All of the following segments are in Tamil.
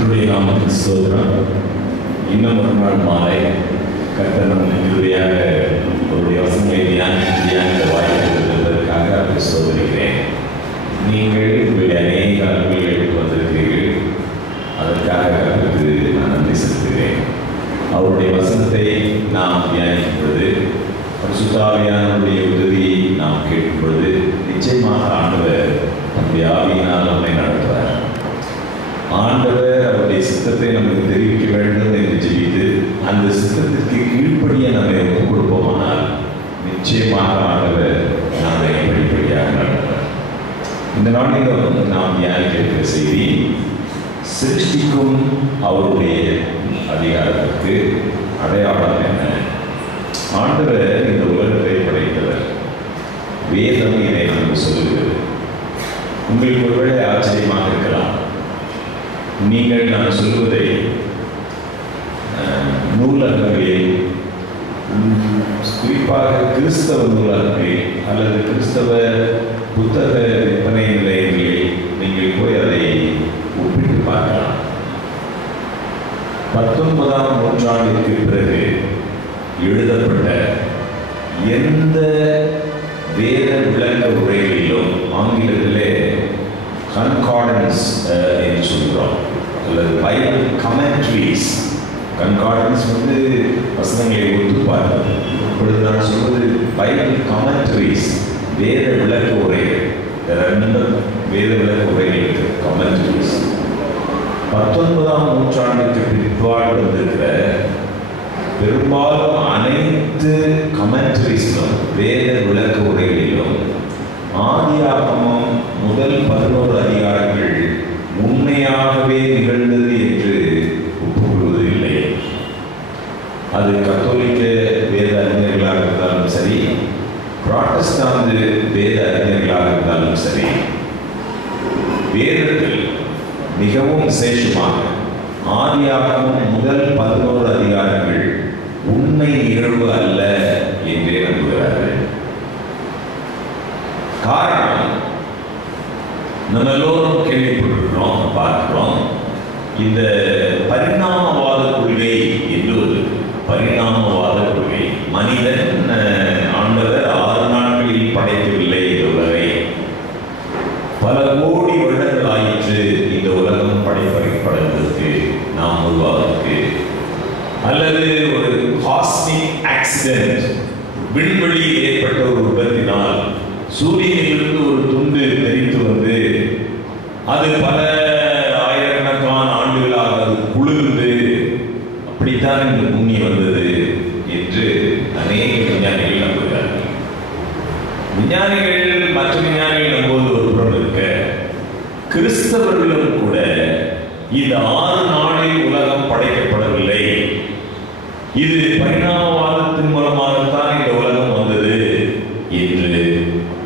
கர்த்தருடைய நாமத்துக்கு ஸ்தோத்திரம். இன்னும் ஒரு நாள் மாலை கர்த்தர் நமக்கு கிருபையாக அவருடைய வசனங்களை தியானிக்க வாய்ப்பு இருப்பதற்காக அவரை ஸ்தோத்திரிக்கிறேன். நீங்கள் உங்களுடைய அநேக அலுவல்களுக்கு வந்திருக்கிறீர்கள். அதற்காக கர்த்தருக்கு நான் நன்றி செலுத்துகிறேன். அவருடைய வசனத்தை நாம் தியானிக்கும் பொழுது, பரிசுத்த ஆவியானவருடைய உதவியை நாம் கேட்கும் பொழுது நிச்சயமாக ஆண்டவர் நம்முடைய ஆவியினால் நம்மை நடத்துவார். ஆண்டவர் அவருடைய சித்தத்தை நமக்கு தெரிவிக்க வேண்டும் என்று ஜெபித்து அந்த சித்தத்திற்கு கீழ்ப்படிய நம்மை ஒப்புக் கொடுப்போமானால் நிச்சயமாக ஆண்டவர் நம்மை படிப்படியாக நடத்துவார். இந்த நாளில் நாம் தியானிக்கிற செய்தி சிருஷ்டிக்கும் அவருடைய அதிகாரத்திற்கு அடையாளம் என்ன? ஆண்டவர் இந்த உலகத்தை படைத்தவர். வேதம் இதை நமக்கு சொல்லுகிறது. உங்களுக்கு ஒருவேளை ஆச்சரியமாக இருக்கலாம். நீங்கள் நான் சொல்வதை நூலகங்களில், குறிப்பாக கிறிஸ்தவ நூலகங்களில் அல்லது கிறிஸ்தவ புத்தக விற்பனை நிலையங்களில் நீங்கள் போய் அதை ஒப்பிட்டு பார்க்கலாம். 19ஆம் நூற்றாண்டிற்கு பிறகு எழுதப்பட்ட எந்த வேத விளக்க உரைகளிலும் ஆங்கிலத்திலே கன்கார்டன்ஸ் என்று சொல்கிறோம், அல்லது பைபிள் கமெண்ட்ரிஸ். கன்கார்டன்ஸ் வசனங்களை ஒத்து பார்ப்பது. இப்பொழுது நான் சொல்வது பைபிள் கமெண்ட்ரிஸ், வேத விளக்க உரைகள். ரெண்டு வேத விளக்க உரைகள் கமெண்ட்ரிஸ். 19ஆம் நூற்றாண்டுக்கு பிற்பாடு வந்திருக்கிற பெரும்பாலும் அனைத்து கமெண்ட்ரிஸிலும் வேத விளக்க உரைகளிலும் ஆதியாகமம் முதல் 11 அதிகாரங்கள் உண்மையாகவே நிகழ்ந்தது என்று ஒப்புக்கொள்வதில்லை. அது கத்தோலிக்க வேத அறிஞர்களாக இருந்தாலும் சரி, புராட்டஸ்டாந்து வேத அறிஞர்களாக இருந்தாலும் சரி, வேதத்தில் மிகவும் விசேஷமாக ஆதியாகமம் முதல் 11 அதிகாரங்கள் உண்மை நிகழ்வு அல்ல என்றே நம்புகிறார்கள். காரணம், நம்ம எல்லோரும் கேள்விப்பட்டிருக்கிறோம், பார்க்கிறோம். இந்த பரிணாமவாத கொள்கை என்று ஒரு பரிணாமவாத கொள்கை. மனிதன் ஆண்டவர் 6 நாட்களில் படைக்கவில்லை இந்த உலகை. பல கோடி வருடங்கள் ஆயிற்று இந்த உலகம் படைப்பதற்கு, நாம் உருவாவதற்கு. அல்லது ஒரு காஸ்மிக் ஆக்சிடென்ட், விண்வெளியில் ஏற்பட்ட ஒரு விபத்தினால் சூரியனிலிருந்து ஒரு துண்டு தெரித்து வந்து அது பல ஆயிரக்கணக்கான ஆண்டுகளாக அது குளிர்ந்து அப்படித்தான் இந்த பூமி வந்தது என்று அநேக விஞ்ஞானிகள் நம்புகிறார்கள். விஞ்ஞானிகள், மற்ற விஞ்ஞானிகள் நம்புவது ஒரு புறம் இருக்க, கிறிஸ்தவர்களும் கூட இந்த 6 நாளில் உலகம் படைக்கப்படவில்லை, இது பரிணாமவாதத்தின் மூலமாகத்தான் இந்த உலகம் வந்தது என்று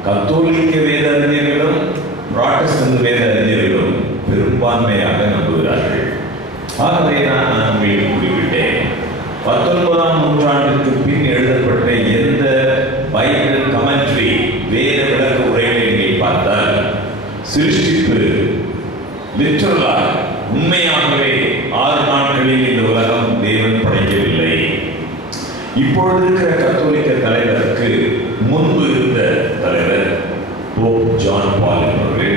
கத்தோலிக்க வேத அறிஞர்களும் புராட்டஸ்டன்ட் வேத அறிஞர்களும் பெரும்பான்மையாக நம்புகிறார்கள். ஆகவே நான் உங்களுக்கு குறிப்பிட்டேன், 19ஆம் நூற்றாண்டுக்கு பின் எழுதப்பட்ட எந்த பைபிள் கமெண்ட்ரி, வேத விளக்க உரைகளை நீங்கள் பார்த்தால் சிருஷ்டிப்பு லிட்டரலாக உண்மையாகவே 6 நாட்களில் இந்த உலகம் தேவன் படைக்கவில்லை. இப்பொழுது இருக்கிற கத்தோலிக்க தலைவருக்கு முன்பு இருந்த தலைவர் போப் ஜான் பால் அவர்கள்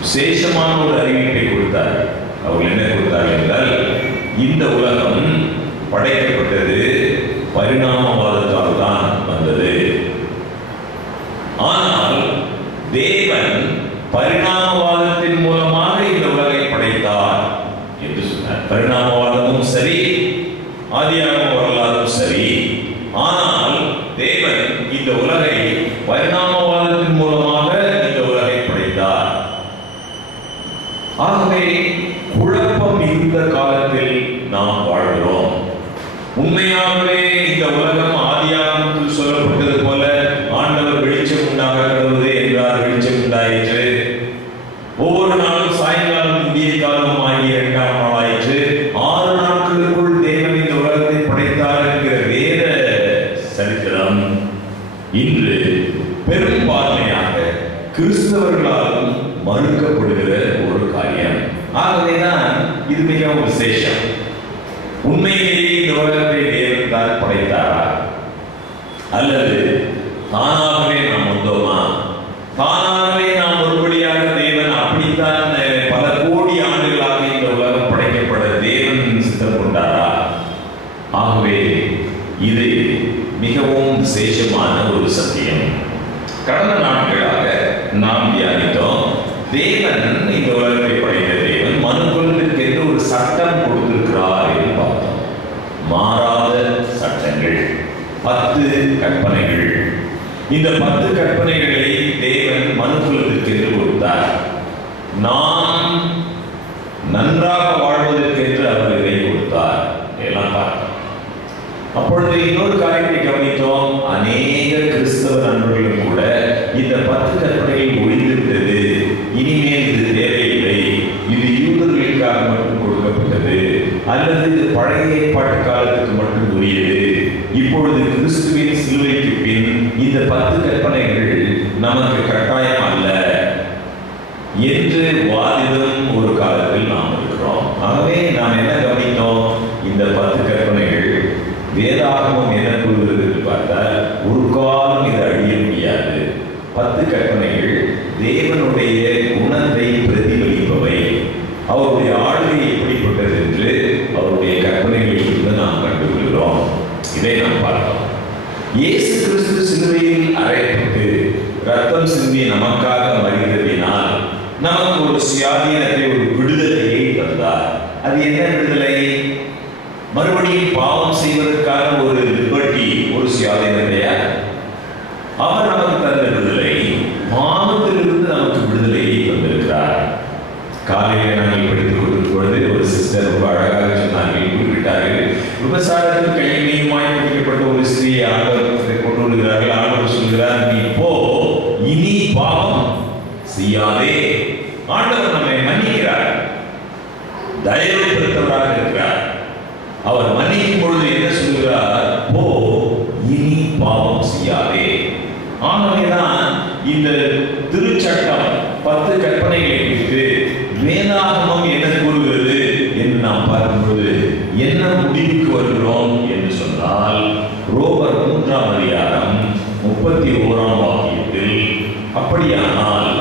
விசேஷமான ஒரு அறிவிப்பை கொடுத்தார். அவர்கள் என்ன கொடுத்தார்கள் என்றால், இந்த உலகம் படைக்கப்பட்டது பரிணாமவாதத்தால் தான் வந்தது. ஆனால் தேவன் பரிணாமவாதத்தின் மூலமாக இந்த உலகை படைத்தார் என்று சொன்னார். பரிணாமவாதமும் சரி, ஆதியாகம வரலாறும் சரி. ஆனால் தேவன் இந்த உலகை பரிணாமவாதத்தின் மூலமாக இந்த உலகை படைத்தார். ஆகவே குழப்பம் மிகுந்த காலத்தில் நாம் வாழ்கிறோம். உண்மையாகவே இந்த உலகம் ஆதியாகமத்தில் சொல்லப்பட்டது போல ஆண்டவர் வெளிச்சம் உண்டாக கடவுது என்றார், வெளிச்சம் உண்டாயிற்று. ஒவ்வொரு நாளும் சாயங்காலம் இந்திய காலம் ஆகிய 2ஆம் நாள் ஆயிற்று. 6 நாட்களுக்குள் தேவன் இந்த உலகத்தை படைத்தார் என்கிற வேத சரித்திரம் இன்று பெரும்பான்மையாக கிறிஸ்தவர்களாலும் மறுக்கப்படுகிற ஒரு காரியம். ஆகவேதான் இது மிகவும் விசேஷம். உண்மையிலேயே இந்த உலகத்தை தேவன் தான் படைத்தாரா, அல்லது தானாகவே நாம் வந்தோமா? தானாகவே நாம் ஒருபடியாக தேவன் அப்படித்தான் பல கோடி ஆண்டுகளாக இந்த உலகம் படைக்கப்பட தேவன் சித்தம் கொண்டாரா? ஆகவே இது மிகவும் விசேஷமான ஒரு சத்தியம். கடந்த நாட்களாக நாம் தியானித்தோம். தேவன் இந்த உலகத்தை படைத்த தேவன் மனுக்குலத்திற்கு என்று ஒரு சட்டம் கொடுத்திருக்கிறார் என்று பார்த்தோம். மாறாத சட்டங்கள், 10 கற்பனைகள். இந்த 10 கற்பனைகளை தேவன் மனுக்குலத்திற்கு என்று கொடுத்தார். நாம் நன்றாக வாழ்வதற்கென்று அவர் இதை கொடுத்தார். எல்லாம் பார்த்தோம். அப்பொழுது இன்னொரு காரியத்தை கவனித்தோம். அநேக கிறிஸ்தவ நண்பர்களும் கூட இந்த 10 கற்பனைகள் ஒழிந்திருந்தது, இனிமேல் இது தேவையில்லை, இது யூதர்களுக்காக மட்டும் கொடுக்கப்பட்டது, அல்லது இது பழைய ஏற்பாட்டு காலத்துக்கு மட்டும் உரியது, இப்பொழுது கிறிஸ்துவின் சிலுவைக்கு பின் இந்த 10 கற்பனைகள் நமக்கு கட்டாயம் அல்ல என்று வாதிடும் ஒரு காலத்தில் நாம் இருக்கிறோம். ஆகவே நாம் என்ன கவனித்தோம்? இந்த 10 கற்பனைகள் வேதாகமம் என்ன கூறுகிறது என்று பார்த்தால், ஒரு காலம் இது அழிய முடியாது. 10 கற்பனைகள் தேவனுடைய குணத்தை பிரதிபலிப்பவை. அவருடைய ஆளுகை எப்படிப்பட்டது என்று அவருடைய கற்பனைகளிலிருந்து நாம் கண்டுகொள்கிறோம். இதை நாம் பார்த்தோம். இயேசு கிறிஸ்து சிலுவையில் அறையப்பட்டு ரத்தம் சிந்தி நமக்காக மரித்ததினால் நமக்கு ஒரு சுயாதீனத்தை, ஒரு விடுதலையை தந்தார். அது என்ன விடுதலை? மறுபடியும் பாவம் செய்வதற்கான ஒரு லிபர்ட்டி, ஒரு சுயாதீனத்தையா? அவர் நமக்கு தந்த விடுதலை, பாவத்திலிருந்து நமக்கு விடுதலையை தந்திருக்கிறார். காலையில் நாங்கள் படித்துக் கொண்டிருக்கும் பொழுது ஒரு சிஸ்டர் ரொம்ப அழகாக சொன்னார்கள், குறிப்பிட்டார்கள். விபசாரத்தில் கைமையுமாய் பிடிக்கப்பட்ட ஒரு ஸ்திரீயை ஆண்டவர் கொண்டு வருகிறார்கள். ஆண்டவர் சொல்கிறார், நீ போ, இனி பாவம் செய்யாதே. ஆண்டவர் நம்மை மன்னிக்கிறார், தயவு பெற்றவராக இருக்கிறார். அவர் மன்னிக்கும் பொழுது என்ன சொல்கிறார்? போ, இனி பாவம் செய்யாதே. ஆகவேதான் இந்த திருச்சட்டம் 10 கற்பனைகளை குறித்து வேதாகமம் என்ன கூறுகிறது என்று நாம் பார்க்கும்போது என்ன முடிவுக்கு வருகிறோம் என்று சொன்னால், ரோமர் 3ஆம் அதிகாரம் 31ஆம் வாக்கியத்தில், அப்படியானால்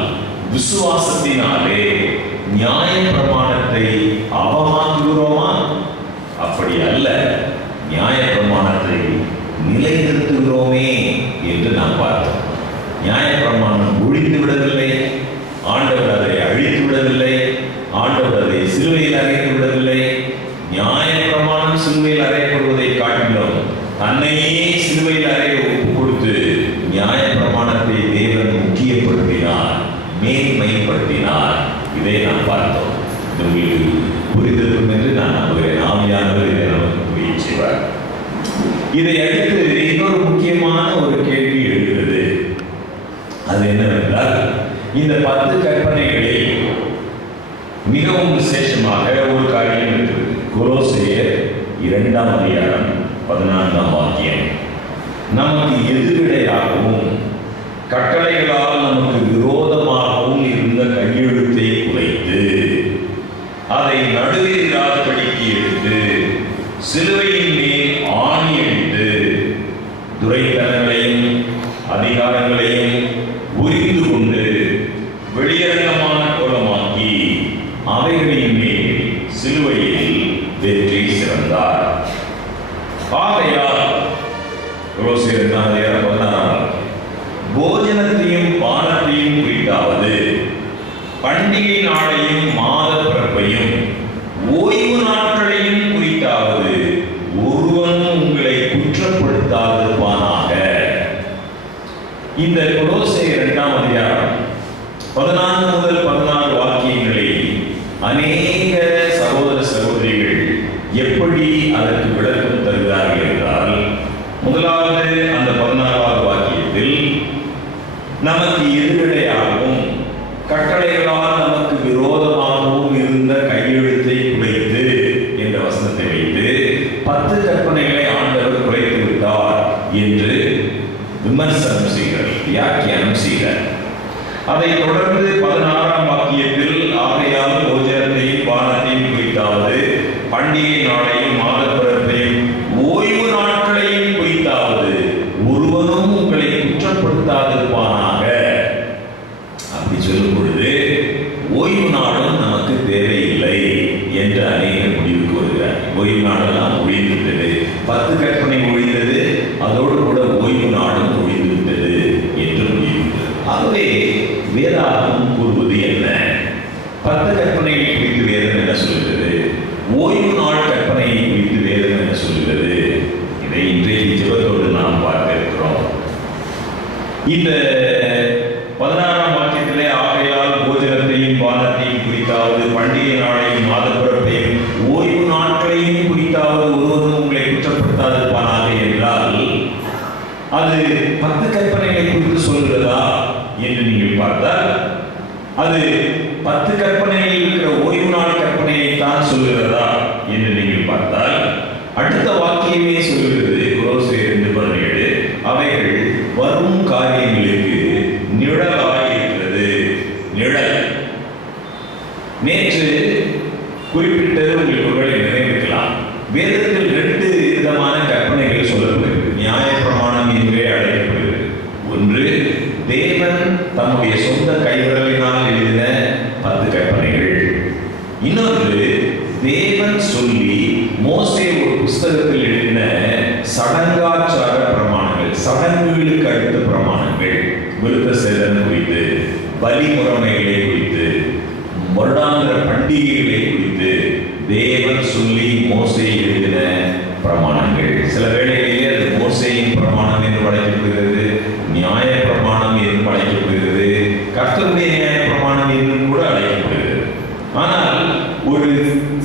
விசுவாசத்தினாலே நியாய பிரமாணத்தை அவமாக்குகிறோமா? அப்படி அல்ல, நியாய பிரமாணத்தை நிலைநிறுத்துகிறோமே என்று நாம் பார்த்தோம். நியாய பிரமாணம் ஒழித்து விடவில்லை, ஆண்டவர் அதை அழித்து விடவில்லை, ஆண்டவர் அதை சிலுவையில் அறைந்து விடவில்லை. நியாய பிரமாணம் சிலுவையில் அறையப்படுவதை காட்டிலும் தன்னையே சிலுவையில் அறைய ஒப்பு கொடுத்து நியாய பிரமாணத்தை தேவன் முக்கியப்படுத்தினார், மேன்மைப்படுத்தினார். இதை நாம் பார்த்தோம். உங்களுக்கு புரிந்திருக்கும் என்று நான் நம்புகிறேன். ஆவியானவர் இதை நமக்கு புரிய செய்வார். இதை அடுத்து இன்னொரு முக்கியமான ஒரு கேள்வி எழுகிறது. அது என்னவென்றால், இந்த 10 கற்பனைகளில் மிகவும் விசேஷமாக ஒரு காரியம் இருக்கிறது. கொலோசையர் 2ஆம் அதிகாரம் 14ஆம் வாக்கியம், நமக்கு எதிரிடையாகவும் கட்டளைகளால் நமக்கு விரோதமாகவும் இருந்த கையெழுத்தை குலைத்து அதை நடுவில் இராதபடிக்கு எடுத்து சிலுவையின் மேல் ஆணி அடித்து துரைத்தனங்களையும் அதிகாரங்களையும் உரிந்து கொண்டு வெளியரங்கமான கோலமாக்கி அவைகளின் மேல் சிலுவையில் வெற்றி சிறந்தார். ஆகையால் கொலோசியர் 2:16 போஜனத்தையும் பானத்தையும் குறித்தாவது பண்டிகை நாளையும் மாத பிறப்பையும் ஓய்வு நாட்களையும் குறித்தாவது ஒருவனும் உங்களை குற்றப்படுத்தாதிருப்பானாக. இந்த கொலோசியர் 2ஆம் அதிகாரம் 14 முதல் 16 வாக்கியங்களில் அநேக சகோதர சகோதரிகள் எப்படி அதற்கு விளக்கம் தருகிறார்கள் என்றால், முதலாவது அந்த 14வது வாக்கியத்தில் நமக்கு எதிரிடையாகவும் கட்டளைகளால் நமக்கு விரோதமாகவும் இருந்த கையெழுத்தை குலைத்து என்ற வசனத்தை வைத்து 10 கற்பனைகளை ஆண்டவர் குலைத்து விட்டார் என்று விமர்சனம் செய்கிறார், வியாக்கியானம் செய்கிறார். அதை தொடர்ந்து 16ஆம் வாக்கியத்தில் ஆகையால் போஜனத்தையும் பானத்தையும் குறித்த குறித்தாவது, பண்டிகை நாளையும் மாத பிறப்பையும் ஓய்வு நாட்களையும் குறித்தாவது ஒருவனும் உங்களை குற்றப்படுத்தாதிருப்பானாக. அப்படி சொல்லும் பொழுது ஓய்வு நாளும் நமக்கு தேவையில்லை என்று அநேகர் முடிவுக்கு வருகிறார். ஓய்வு நாளெல்லாம் ஒழிந்துவிட்டது, 10 கற்பனை ஒழிந்தது, அதோடு கூட ஓய்வு நாளும் ஒழிந்துவிட்டது என்று முடிவுகிறது. ஆகவே வேதாகமம் கூறுவது என்ன? 10 கற்பனையை குறித்து வேதம் என்ன சொல்கிறது? ஓய்வு நாள் கற்பனையை குறித்து வேதம் என்ன சொல்கிறது? இதை இன்றைக்கு ஜெபத்தோடு நாம் பார்க்க இருக்கிறோம். இந்த 16ஆம் வாக்கியத்திலே ஆகையால் போஜனத்தையும் பானத்தையும் குறித்தாவது, பண்டிகை நாளையும் மாத பிறப்பையும் ஓய்வு நாட்களையும் குறித்தாவது ஒருவரும் உங்களை குற்றப்படுத்தாதிருப்பானாக என்றால், அது 10 கற்பனைகளை குறித்து சொல்கிறதா என்று நீங்கள் பார்த்தால், அது 10 கற்பனையில் இருக்கிற ஓய்வு நாள் கற்பனையை தான் சொல்கிறதா என்று நீங்கள் பார்த்தால், அடுத்த வாக்கியமே சொல்கிறது, கொலோசியர் 2:17, அவைகள் வரும் காரியங்களுக்கு நிழலாயிருக்கிறது. நிழல் நேற்று குறிப்பிட்டது உங்களுக்கு ஒருவேளை நினைவிருக்கலாம். வேதத்தில் 2 விதமான கற்பனைகள் சொல்லப்படுகிறது. நியாயப்பிரமாணம் என்றே அழைக்கப்படுகிறது. ஒன்று, தேவன் தம்முடைய சொந்த கைவிரலினால் எழுதின 10 கற்பனைகள். இன்னொன்று, தேவன் சொல்லி மோசே ஒரு புஸ்தகத்தில் எழுதின சடங்காச்சார பிரமாணங்கள், சடங்குகளுக்கு அடுத்த பிரமாணங்கள், விருத்த சேதனம் குறித்து, பலி முறைமைகளை குறித்து, வருடாந்திர பண்டிகைகளை குறித்து தேவன் சொல்லி மோசே எழுதின பிரமாணங்கள். சில வேளைகளிலே அது மோசேயின் பிரமாணம் என்று அழைக்கப்படுகிறது, நியாய பிரமாணம் என்று அழைக்கப்படுகிறது, கர்த்தருடைய நியாய பிரமாணம் என்றும் கூட அழைக்கப்படுகிறது. ஆனால் ஒரு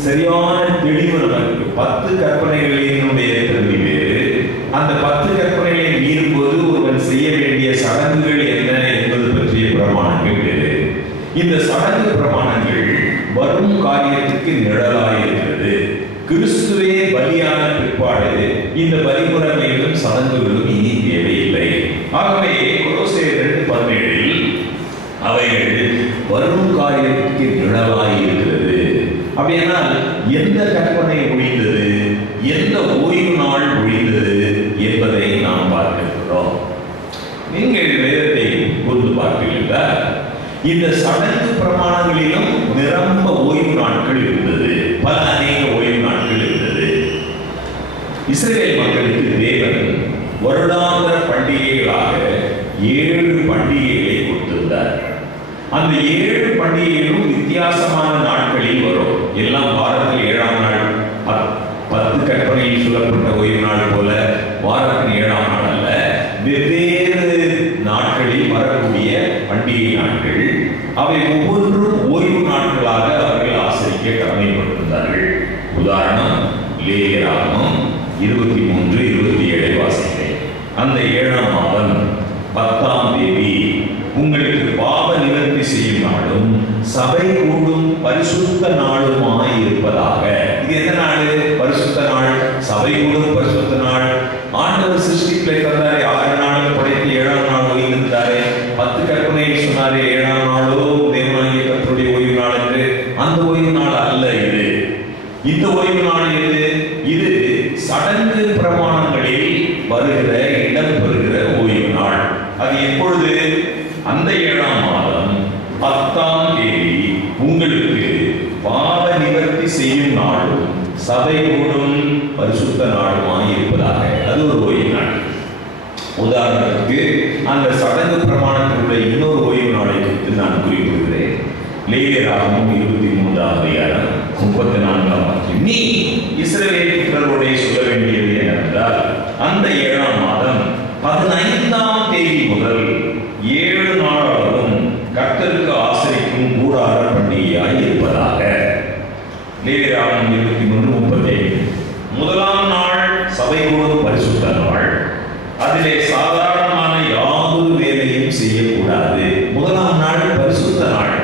சரியான தெளிவு நமக்கு 10 கற்பனைகளினுடைய தகுதி வேறு, அந்த 10 கற்பனைகளை மீறும்போது ஒருவன் செய்ய வேண்டிய சடங்குகள் என்ன என்பது பற்றிய பிரமாணங்கள் வேறு. இந்த சடங்கு பிரமாணங்கள் வரும் காரியத்துக்கு நிழலாயிருக்கிறது. கிறிஸ்துவே பலியான பிற்பாடு இந்த பலிமுறைகளும் சடங்குகளும் இனி தேவையில்லை. ஆகவே கொலோசியர் 2:17 அவைகள் வரும் காரியத்துக்கு நிழலாயிருக்கிறது. அப்படியானால் எந்த கற்பனை ஒழிந்தது, எந்த ஓய்வு நாள் ஒழிந்தது என்பதை நாம் பார்க்கிறோம். நீங்கள் வேதத்தை கூர்ந்து பார்க்கிறீர்களா? இந்த சடங்கு பிரமாணங்களிலும் நிரம்ப ஓய்வு நாட்கள் இருந்தது, பல அநேக ஓய்வு நாட்கள் இருந்தது. இஸ்ரவேல் மக்களுக்கு தேவன் வருடாந்திர பண்டிகைகளாக 7 பண்டிகைகளை கொடுத்திருந்தார். அந்த 7 பண்டிகைகளும் வித்தியாசமான நாட்களில் வரும். எல்லாம் வாரத்தில் 7ஆம் நாள், 10 கற்பனையில் சொல்லப்பட்ட ஓய்வு நாள் போல வாரத்தின் 7ஆம் நாள் அல்ல, வெவ்வேறு நாட்களில் வரக்கூடிய பண்டிகை நாட்கள். அவை ஒவ்வொன்றும் ஓய்வு நாட்களாக அவர்கள் ஆசரிக்க கடமைப்பட்டிருந்தார்கள். உதாரணம், லேவியராகமம் 23-27 வாசிக்கிறேன். அந்த 7ஆம் மாதம் 10ஆம் தேதி உங்களுக்கு பாவ நிவர்த்தி செய்யும் நாளும் சபை கூடும் பரிசுத்த நாளுமாய் இருப்பதாக. இது என்ன நாள்? பரிசுத்த நாள், சபை கூடும் பரிசுத்த நாள். ஆண்டவர் சிருஷ்டிகளை தந்தாரே, 6 நாள் படைத்து 7ஆம் நாள் ஓய்ந்திருந்தாரே. 10 கற்பனையை சொன்னாரே, 7ஆம் நாளோ தேவனாகிய கர்த்தருடைய ஓய்வு நாள் என்று. அந்த ஓய்வு நாள் அல்ல இது. இந்த ஓய்வு நாள் எது? இது சடங்கு பிரமாணங்களில் வருகிற, இடம் பெறுகிற ஓய்வு நாள். அது எப்பொழுது? அந்த 7ஆம் மாதம் 10ஆம் தேதி உங்களுக்கு பாவ நிவர்த்தி செய்யும் நாளும் சபை கூடும் பரிசுத்த நாளுமாய் இருப்பதாக. அது ஒரு ஓய்வு நாள். உதாரணத்துக்கு அந்த சடங்கு பிரமாணத்தினுடைய இன்னொரு ஓய்வு நாளை குறித்து நான் குறிப்பிடுகிறேன். லேவியராகமம் 23ஆம் அதிகாரம் 34ஆம் வாக்கியம். நீ இஸ்ரவேல் புத்திரரோடே சொல்ல வேண்டியது என்னவென்றால், அந்த 7ஆம் மாதம் 15ஆம் தேதி முதல் 7 நாளாகவும் கர்த்தருக்கு ஆசரிக்கும் கூடார பண்டிகையாய் இருப்பதாக. லேவியராகமம் 23:35. முதலாம் நாள் சபை கூடும் பரிசுத்த நாள். அதிலே சாதாரணமான யாதொரு வேலையும் செய்யக்கூடாது. முதலாம் நாள் பரிசுத்த நாள்,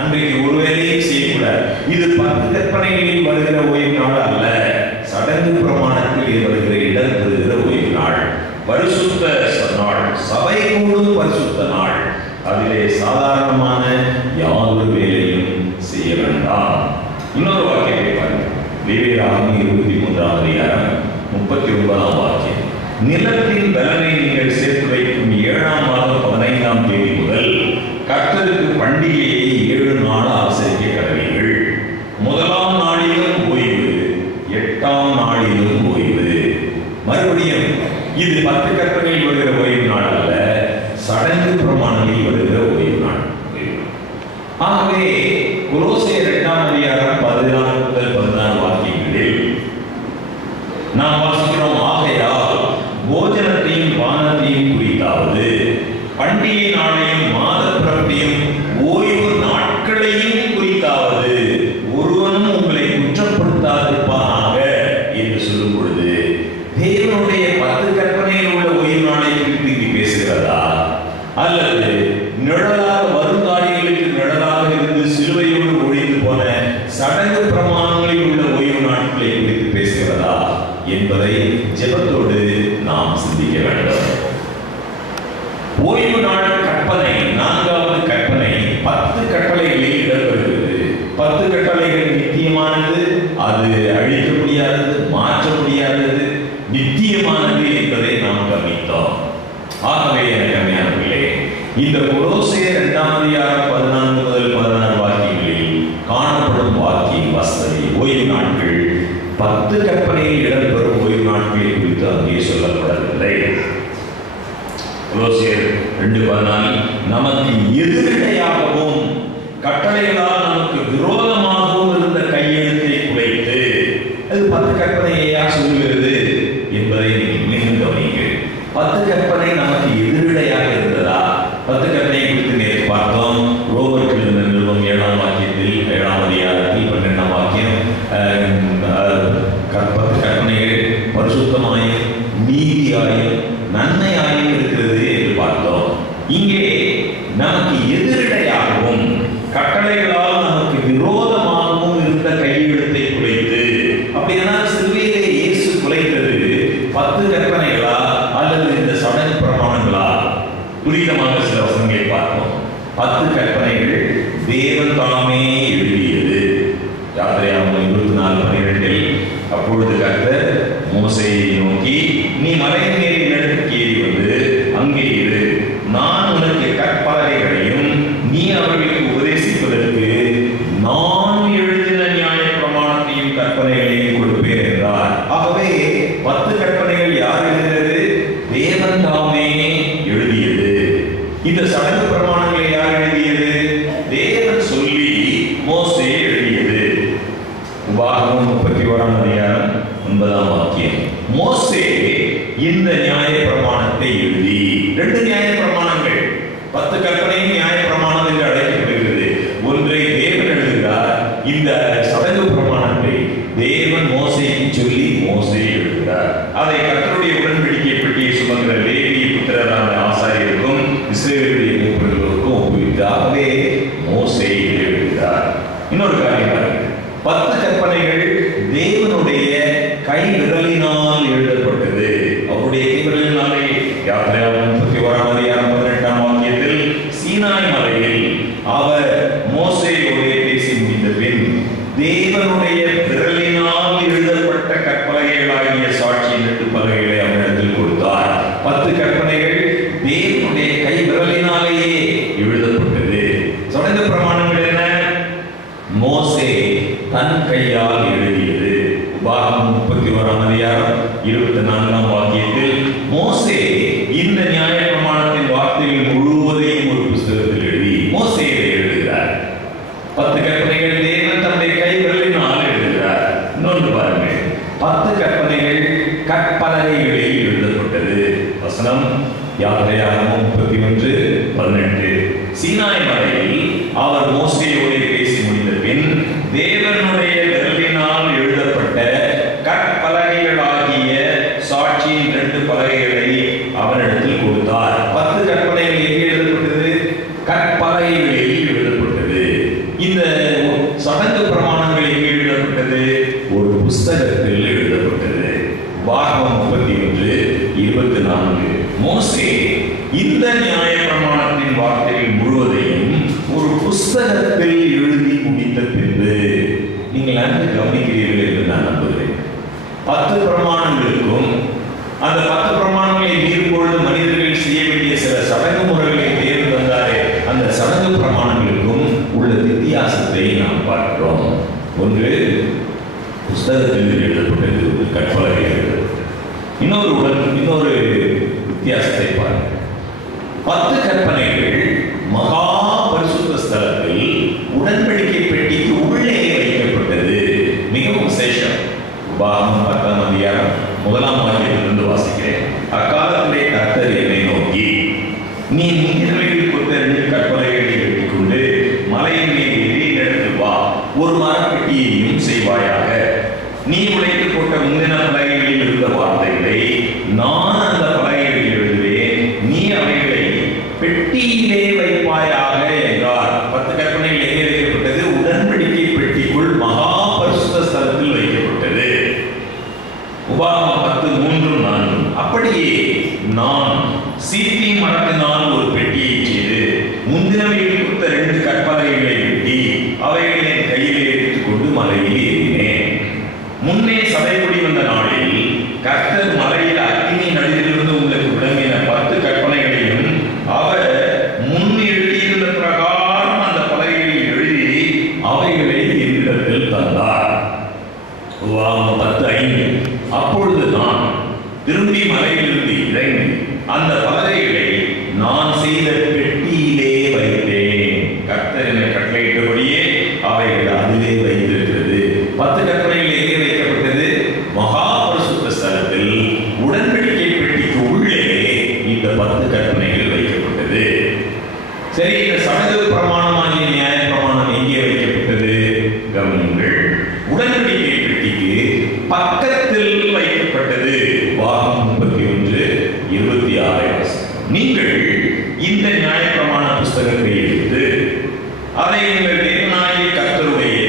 அன்றைக்கு ஒரு வேலையும் செய்யக்கூடாது. இது 10 கற்பனைகளில் வருகிற ஓய்வு நாள் அல்ல, சடங்கு பிரமாணத்தில் வருகிற இடம் பெறுகிற ஓய்வு நாள், பரிசுத்த நாள், சபை கூடும் பரிசுத்த நாள். அதிலே சாதாரணமான யாதொரு வேலையும் செய்ய வேண்டாம். இன்னொரு வாக்கியத்தை பாருங்கள். லேவியராகமம் 23ஆம் அதிகாரம் 39ஆம் வாக்கியம். நிலத்தின் பலனை நீங்கள் சேர்த்து வைக்கும் 7ஆம் மாதம் 15ஆம் தேதி முதல் கர்த்தருக்கு பண்டிகையை 7 நாள் ஆசரிக்க கடவீர்கள். 1ஆம் நாளிலும் ஓய்வு, 8ஆம் நாளிலும் ஓய்வு. மறுபடியும் இது 10 கற்பனையில் வருகிற ஓய்வு நாள் அல்ல, சடங்கு பிரமாணங்களில் வருகிற ஓய்வு நாள். ஆகவே கொலோசியர் 2ஆம் அதிகாரம் 14 முதல் 16 வாக்கியங்களில் நாம் வாசிக்கிறோம், ஆகையால் போஜனத்தையும் பானத்தையும் குறித்தாவது பண்டிகை நாளையும் மாத பிறப்பையும் ஓய்வு நாட்களையும் குறித்தாவது ஒருவனும் உங்களை குற்றப்படுத்தாதிருப்பானாக என்று சொல்லும் பொழுது தேவனுடைய 10 கற்பனையில் உள்ள ஓய்வு நாளை குறித்து பேசுகிறதா, அல்லது நிழலாக வருங்காலிகளுக்கு நிழலாக இருந்து சிலுவையோடு ஒழிந்து போன சடங்கு பிரமாணங்களில் உள்ள ஓய்வு நாட்களை குறித்து பேசுகிறதா என்பதை ஜெபத்தோடு நாம் சிந்திக்க வேண்டும். ஓய்வு நாள் கற்பனை, 4வது கற்பனை 10 கட்டளைகளில் இடம்பெறுகிறது. 10 கட்டளைகள் நித்தியமானது, அது அழிக்க முடியாதது, மாற்ற முடியாதது, நித்தியமானது என்பதை நாம் கவனித்தோம். ஆகவே எனக்கு அருமையானவர்களே, இந்த கொலோசியர் 2ஆம் அதிகாரம் 14 முதல் 16 வாக்கியங்களில் காணப்படும் வாக்கிய வசதி ஓய்வு நாட்கள் 10 கற்பனையில் இடம்பெறும் ஓய்வு நாட்களை குறித்து அங்கே சொல்லப்படவில்லை. கொலோசியர் 2:14 நமக்கு எதிரிடையாகவும் கட்டளைகளால் நமக்கு விரோதமாகவும் இருந்த கையெழுத்தை குலைத்து, அது 10 கற்பனையா சொல்லுகிறது என்பதை நீங்கள் மீண்டும் கவனிங்கள். 10 கற்பனை நமக்கு எதிரிடையாக இருந்ததா? 10 கற்பனை குறித்து நேற்று பார்த்தோம். ரோமருக்கு எழுதின நிருபம் 7ஆம் வாக்கியத்தில் 7ஆம் அதிகாரத்தில் 12ஆம் வாக்கியம் 10 கற்பனைகள் பரிசுத்தமாயும் நீதியாயும் நன்மையாயும் இருக்கிறது என்று பார்த்தோம். இங்கே நமக்கு எதிரிடையாகவும் கட்டளைகளால் நமக்கு விரோதமாகவும் இருந்த கையெழுத்தை குலைத்து, அப்படின்னா சிலுவையிலே இயேசு குலைத்தது 10 கற்பனைகளா அல்லது இந்த சடங்கு பிரமாணங்களா? துரிதமாக சில வசனங்களை பார்ப்போம். 10 கற்பனைகள் தேவன் தாமே எழுதியது. யாத்திரையாகமம் 24:12 அப்பொழுது கர்த்தர் மோசேயை நோக்கி, நீ மலையின் மேல் இடத்துக்கு ஏறி வந்து அங்கே இரு, நான் உனக்கு கற்பலகைகளையும் நீ அவர்களுக்கு உபதேசிப்பதற்கு நான் எழுதின நியாய பிரமாணத்தையும் கற்பனைகளையும் கொடுப்பேன் என்றார். ஆகவே 10 கற்பனைகள் யார் எழுதினது? தேவன் தாமே எழுதியது. இந்த சடங்கு பிரமாணங்களை யார் எழுதியது? தேவன் சொல்லி மோசே எழுதியது. உபாகமம் 31ஆம் அதிகாரம் 9ஆம் வாக்கியம். மோசே இந்த நியாய பிரமாணத்தை எழுதி, 2 நியாய பிரமாணங்கள், 10 கற்பனையும் நியாய பிரமாணம் என்று அழைக்கப்படுகிறது. ஒன்றை தேவன் எழுதுகிறார், இந்த சடங்கு பிரமாணத்தை தேவன் மோசேக்கு சொல்லி மோசே எழுதுகிறார். அதை கர்த்தருடைய உடன்படிக்கை பெட்டியை சுமக்கிற லேவி புத்திரரான ஆசாரியருக்கும் இஸ்ரவேலுடைய மூப்பர்களுக்கும் ஒப்புவித்தாகவே மோசே எழுதுகிறார். இன்னொரு காரியம், 10 கற்பனைகள் தேவனுடைய கை விரலினால் எழுதப்பட்டது. அவருடைய கை விரலினாலே யாத்திரையாகமம் 31ஆம் அதிகாரம் 18ஆம் வாக்கியத்தில் சீனாய் மலையில் அவர் மோசேயோடு பேசி முடிந்த பின் தேவனுடைய விரலினால் எழுதப்பட்ட கற்பனைகளாகிய சாட்சியின் 2 பலகைகளை அவரிடத்தில் கொடுத்தார். 10 கற்பனைகள் தேவனுடைய கை விரலினாலேயே எழுதப்பட்டது. சடங்கு பிரமாணங்கள் என்ன? மோசே தன் கையால் எழுதியது. உபாகமம் 31ஆம் அதிகாரம் 24ஆம் வாக்கியத்தில் மோசே இந்த நியாய பிரமாணத்தின் வார்த்தைகள் முழுவதையும் ஒரு புத்தகத்தில் எழுதி மோசே எழுதுகிறார். 10 கற்பனைகள் தேவன் தன்னுடைய கை விரலினால் எழுதுகிறார். இன்னொன்று பாருங்கள், 10 கற்பனைகள் கற்பலகைகளில் எழுதப்பட்டது. வசனம் யாத்திரையாகமம் 31:18 சீனாய் மலையில் அவர் மோசேயோடு பேசி முடிந்த பின் தேவனுடைய விரலினால் எழுதப்பட்ட கற்பலகைகளாகிய சாட்சியின் 2 பலகைகளை அவரிடத்தில் கொடுத்தார். 10 கற்பனைகள் எங்கே எழுதப்பட்டது? கற்பலகைகளில் எழுதப்பட்டது. இந்த சடங்கு பிரமாணங்கள் எங்கே எழுதப்பட்டது? ஒரு புஸ்தகத்தில் எழுதப்பட்டது. உபாகமம் 31:24 மோசே இந்த நியாய பிரமாணத்தின் வார்த்தைகள் முழுவதையும் ஒரு புஸ்தகத்தில் எழுதி முடித்த பின்பு, நீங்கள் நன்கு கவனிக்கிறீர்கள் என்று நான் 10 பிரமாணங்களுக்கும் அந்த 10 பிரமாணங்களை மீறும் பொழுது மனிதர்கள் செய்ய வேண்டிய சில சடங்கு முறைகளை தேர்வு தந்தாரே, அந்த சடங்கு பிரமாணங்களுக்கும் உள்ள வித்தியாசத்தை நாம் பார்க்கிறோம். ஒன்று புஸ்தகத்தில் எழுதப்பட்டது, கற்பலகையில் எழுதப்பட்டது. இன்னொரு வித்தியாசத்தை பாருங்கள். 10 கற்பனைகள் மகா பரிசுத்த ஸ்தலத்தில் உடன்படிக்கை பெட்டிக்கு உள்ளே வைக்கப்பட்டது. மிகவும் விசேஷம். உபாகமம் 10ஆம் அதிகாரம் 1ஆம் வாக்கியத்திலிருந்து வாசிக்கிறேன். அக்காலத்திலே கர்த்தர் என்னை நோக்கி, நீ முந்தினவைகள் கொடுத்த 2 கற்பனைகளை வெட்டிக்கொண்டு மலையின் மேல் ஏறி நடந்து வா, ஒரு மரப்பெட்டியையும் செய்வாயாக. நீ உடைத்து போட்ட முந்தின பலகைகளில் இருந்த வார்த்தைகளை நான் அந்த பலகைகளில் எழுதுவேன், நீ அவைகளை பெட்டியிலே வைப்பாயாக என்றார். 10 கற்பனைகள் எங்கே வைக்கப்பட்டது? உடன்படிக்கை பெட்டிக்குள் மகா பரிசுத்த ஸ்தலத்தில் வைக்கப்பட்டது. உபாகமம் 10:3-4. அப்படியே நான் சீத்தி மரத்தினால் ஒரு பெட்டியை செய்து முந்தினவையில் கொடுத்த 2 கற்பனைகளை வெட்டி அவைகளை என் கையிலே எடுத்துக்கொண்டு மலையில் ஏறினேன். முன்னே சபைப்படி வந்த நாளில் கர்த்தர் மலையில் அக்கினி நடுவிலிருந்து உங்களுக்கு விளங்கின 10 கற்பனைகளையும் அவர் முன் எழுதியிருந்த பிரகாரம் அந்த பலகைகளில் எழுதி அவைகளை என்னிடத்தில் தந்தார். 10:5. அப்பொழுது நான் திரும்பி மலையிலிருந்து இறங்கி அந்த பலகைகளை நான் செய்த பெட்டியிலே வைத்தேன். கர்த்தர் என்னை கட்டளையிட்டபடியே அவைகள் அதிலே வைத்திருக்கிறது. 10 கற்பனைகள் எங்கே வைக்கப்பட்டது? மகா பரிசுத்த ஸ்தலத்தில் உடன்படிக்கை பெட்டிக்கு உள்ளே இந்த 10 கற்பனைகள் வைக்கப்பட்டது. சரி, இந்த சடங்கு பிரமாணமாகிய நியாய பிரமாணம் எங்கே வைக்கப்பட்டது? கவனியுங்கள். உடன்படிக்கை பெட்டிக்கு பக்கத்தில் வைக்கப்பட்டது. உபாகமம் 31:26. நீங்கள் இந்த நியாய பிரமாண புஸ்தகத்தை எடுத்து அதை உங்கள் தேவனாகிய கர்த்தருடைய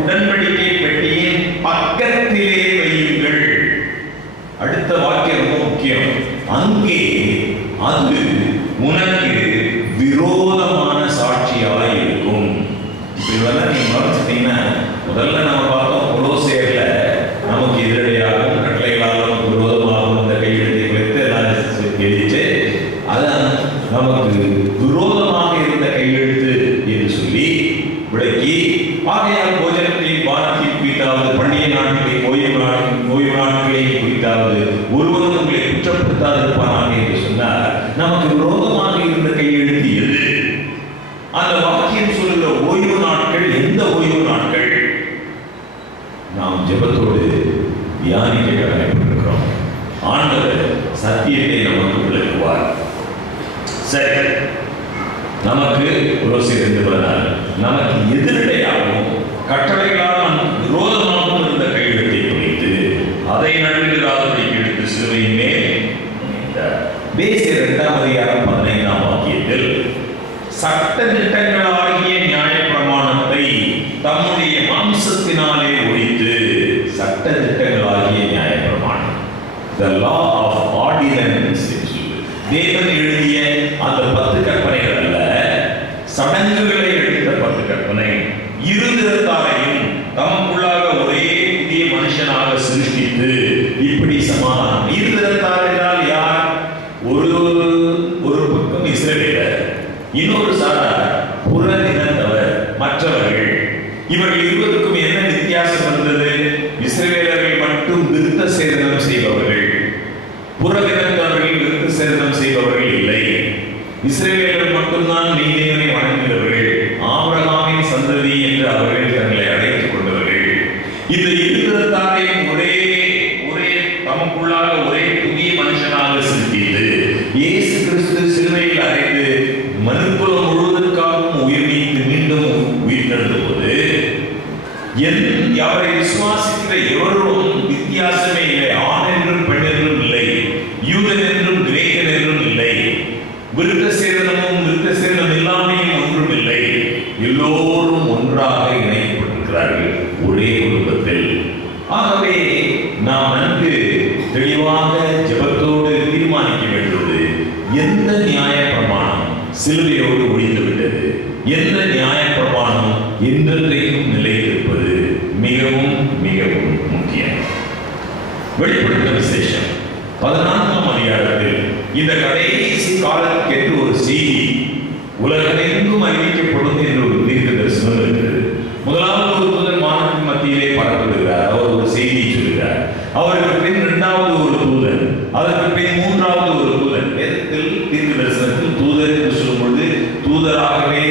உடன்படிக்கை பெட்டியின் பக்கத்திலே வையுங்கள். அடுத்த வாக்கியம் ரொம்ப முக்கியம். அங்கே அது உனக்கு விரோதமான சாட்சியாக இருக்கும். இதெல்லாம் நீங்க கவனிச்சிட்டீங்கன்னா, முதல்ல நம்ம பார்த்தோம் கொலோசையர்ல நமக்கு எதிரடையாகவும் கட்டளைகளாலும் விரோதமாகவும் இந்த கையெழுத்தை வைத்து எல்லாம் எழுதிட்டு, அதான் நமக்கு விரோதமாக இருந்த கையெழுத்து என்று சொல்லி விளக்கி, ஆகையால் போஜனத்தையும் பானத்தையும் குறித்தாவது பண்டிகை நாட்களையும் ஓய்வு நாட்களையும் குறித்தாவது ஒருவரும் உங்களை குற்றப்படுத்தாதிருப்பானாக என்று சொன்னார். நமக்கு விரோதமாக இருந்த கையெழுத்து எது? அந்த வாக்கியம் சொல்லுகிற ஓய்வு நாட்கள் எந்த ஓய்வு நாட்கள்? நாம் ஜெபத்தோடு தியானிக்க கடமைப்பட்டிருக்கிறோம். ஆண்டவர் சத்தியத்தை நமக்கு விளக்குவார். சரி, நமக்கு நமக்கு எதிரடையாகவும் கட்டளைகளால் விரோதமாகவும் இருந்த கையெழுத்தை குறித்து அதை நடுவிலாதபடி எடுத்து சிலுவையின் மேல் பேசிய 2ஆம் அதிகாரம் 15ஆம் வாக்கியத்தில் சட்ட திட்டங்களாகிய நியாய பிரமாணத்தை தம்முடைய மாம்சத்தினாலே ஒழித்து, சட்ட திட்டங்களாகிய நியாய பிரமாணம், the law of ordinance, தேவன் எழுதிய அந்த 10 கற்பனைகள் அல்ல, சடங்குகளை எடுத்த 10 கற்பனை, இருதிறத்தாரையும் தமக்குள்ளாக ஒரே புதிய மனுஷனாக சிருஷ்டித்து இப்படி சமாதானம். இருதிறத்தார் என்றால் யார்? ஒரு பக்கம் இஸ்ரவேலர், இன்னொரு சாரார் புறநிலத்தவர், மற்றவர்கள். இவர்கள் இருவருக்கும் என்ன வித்தியாசம் இருந்தது? இஸ்ரவேலர்கள் மட்டும் விருத்த சேதனம் செய்பவர்கள், புறநிலத்தவர்கள் விருத்த சேதனம் செய்பவர்கள் இல்லை. இஸ்ரவேலர்கள் மட்டும்தான் தேவனை வணங்குகிறவர்கள், ஆபிரகாமின் சந்ததி என்று அவர்கள் தங்களை அழைத்துக் கொண்டவர்கள். இந்த இருதிறத்தாரையும் ஒரே தமக்குள்ளாக ஒரே புதிய மனுஷனாக சிருஷ்டித்து இயேசு கிறிஸ்து சிலுவையில் அறைந்து மனுக்குலம் முழுவதற்காகவும் உயிர் நீத்து மீண்டும் உயிர்த்தெழுந்த போது அவரை விசுவாசிக்கிற எவரும் வித்தியாசமே இல்லை. ஆண் என்றும் பெண் என்றும் இல்லை, யூதன் என்றும் கிரேக்கன் என்றும் இல்லை, விருத்த சேதனமும் விருத்த சேதனம் இல்லாமையும் ஒன்றும் இல்லை. எல்லோரும் ஒன்றாக இணைக்கப்பட்டிருக்கிறார்கள் ஒரே குடும்பத்தில். ஆகவே நாம் நன்கு தெளிவாக ஜெபத்தோடு தீர்மானிக்க வேண்டியது, எந்த நியாய பிரமாணம் சிலுவையோடு ஒழிந்து விட்டது, எந்த நியாய பிரமாணம் என்றென்றைக்கும் நிலைத்திருப்பது மிகவும் மிகவும் முக்கியம். வெளிப்படுத்தின விசேஷம் 14ஆம் அதிகாரத்தில் இந்த கடைசி காலத்துக்கு ஒரு செய்தி உலகமெங்கும் அறிவிக்கப்படும் என்று ஒரு தீர்க்க தரிசனம் இருக்கிறது. முதலாவது ஒரு தூதன் வானத்தின் மத்தியிலே பறக்கப்படுகிறார். அவர் ஒரு செய்தியை சொல்கிறார். அவருக்கு பின் இரண்டாவது ஒரு தூதன், அதற்கு பின் மூன்றாவது ஒரு தூதன். வேதத்தில் தீர்க்க தரிசனத்தில் தூதர் என்று சொல்லும் பொழுது தூதராகவே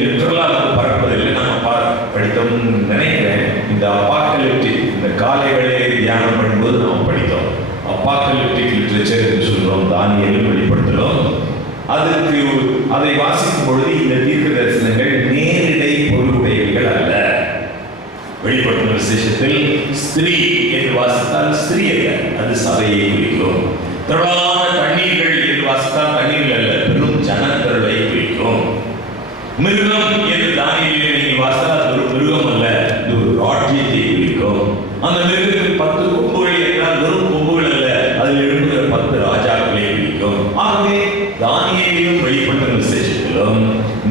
லிட்டரலாக பறப்பதில்லை. நம்ம படித்தோம் நினைக்கிறேன். இந்த அப்பாக்கலிப்டிக் இந்த காலை வேளையை தியானம் பண்ணும்போது நாம் படித்தோம். அப்பாக்கலிப்டிக் லிட்ரேச்சர் என்று சொல்றோம். தானியேல் வெளிப்படுத்துகிறோம். அதற்கு அதை வாசிக்கும் பொழுது இந்த தீர்க்க தரிசனங்கள் நேரிடை பொருளுடையவைகள் அல்ல. வெளிப்படுத்தின விசேஷத்தில் ஸ்திரீ என்று வாசித்தால் ஸ்திரீ அல்ல, அது சபையை குறிக்கும். திரளான தண்ணீர்கள் என்று வாசித்தால் தண்ணீர்கள் அல்ல, பெரும் ஜனத்தருளை குறிக்கும். மிருகம் என்று தானியேலிலே நீங்கள் வாசித்தால் அது ஒரு மிருகம் அல்ல, இது ஒரு ராஜ்யத்தை குறிக்கும். அந்த மிருகத்துக்கு 10 கொம்புகள் என்றால் வெறும் கொம்புகள் அல்ல, அதில் எழுதுகிற 10 ராஜாக்களை குறிக்கும். ஆகவே தானியேலிலும் வெளிப்படுத்தின விசேஷத்திலும்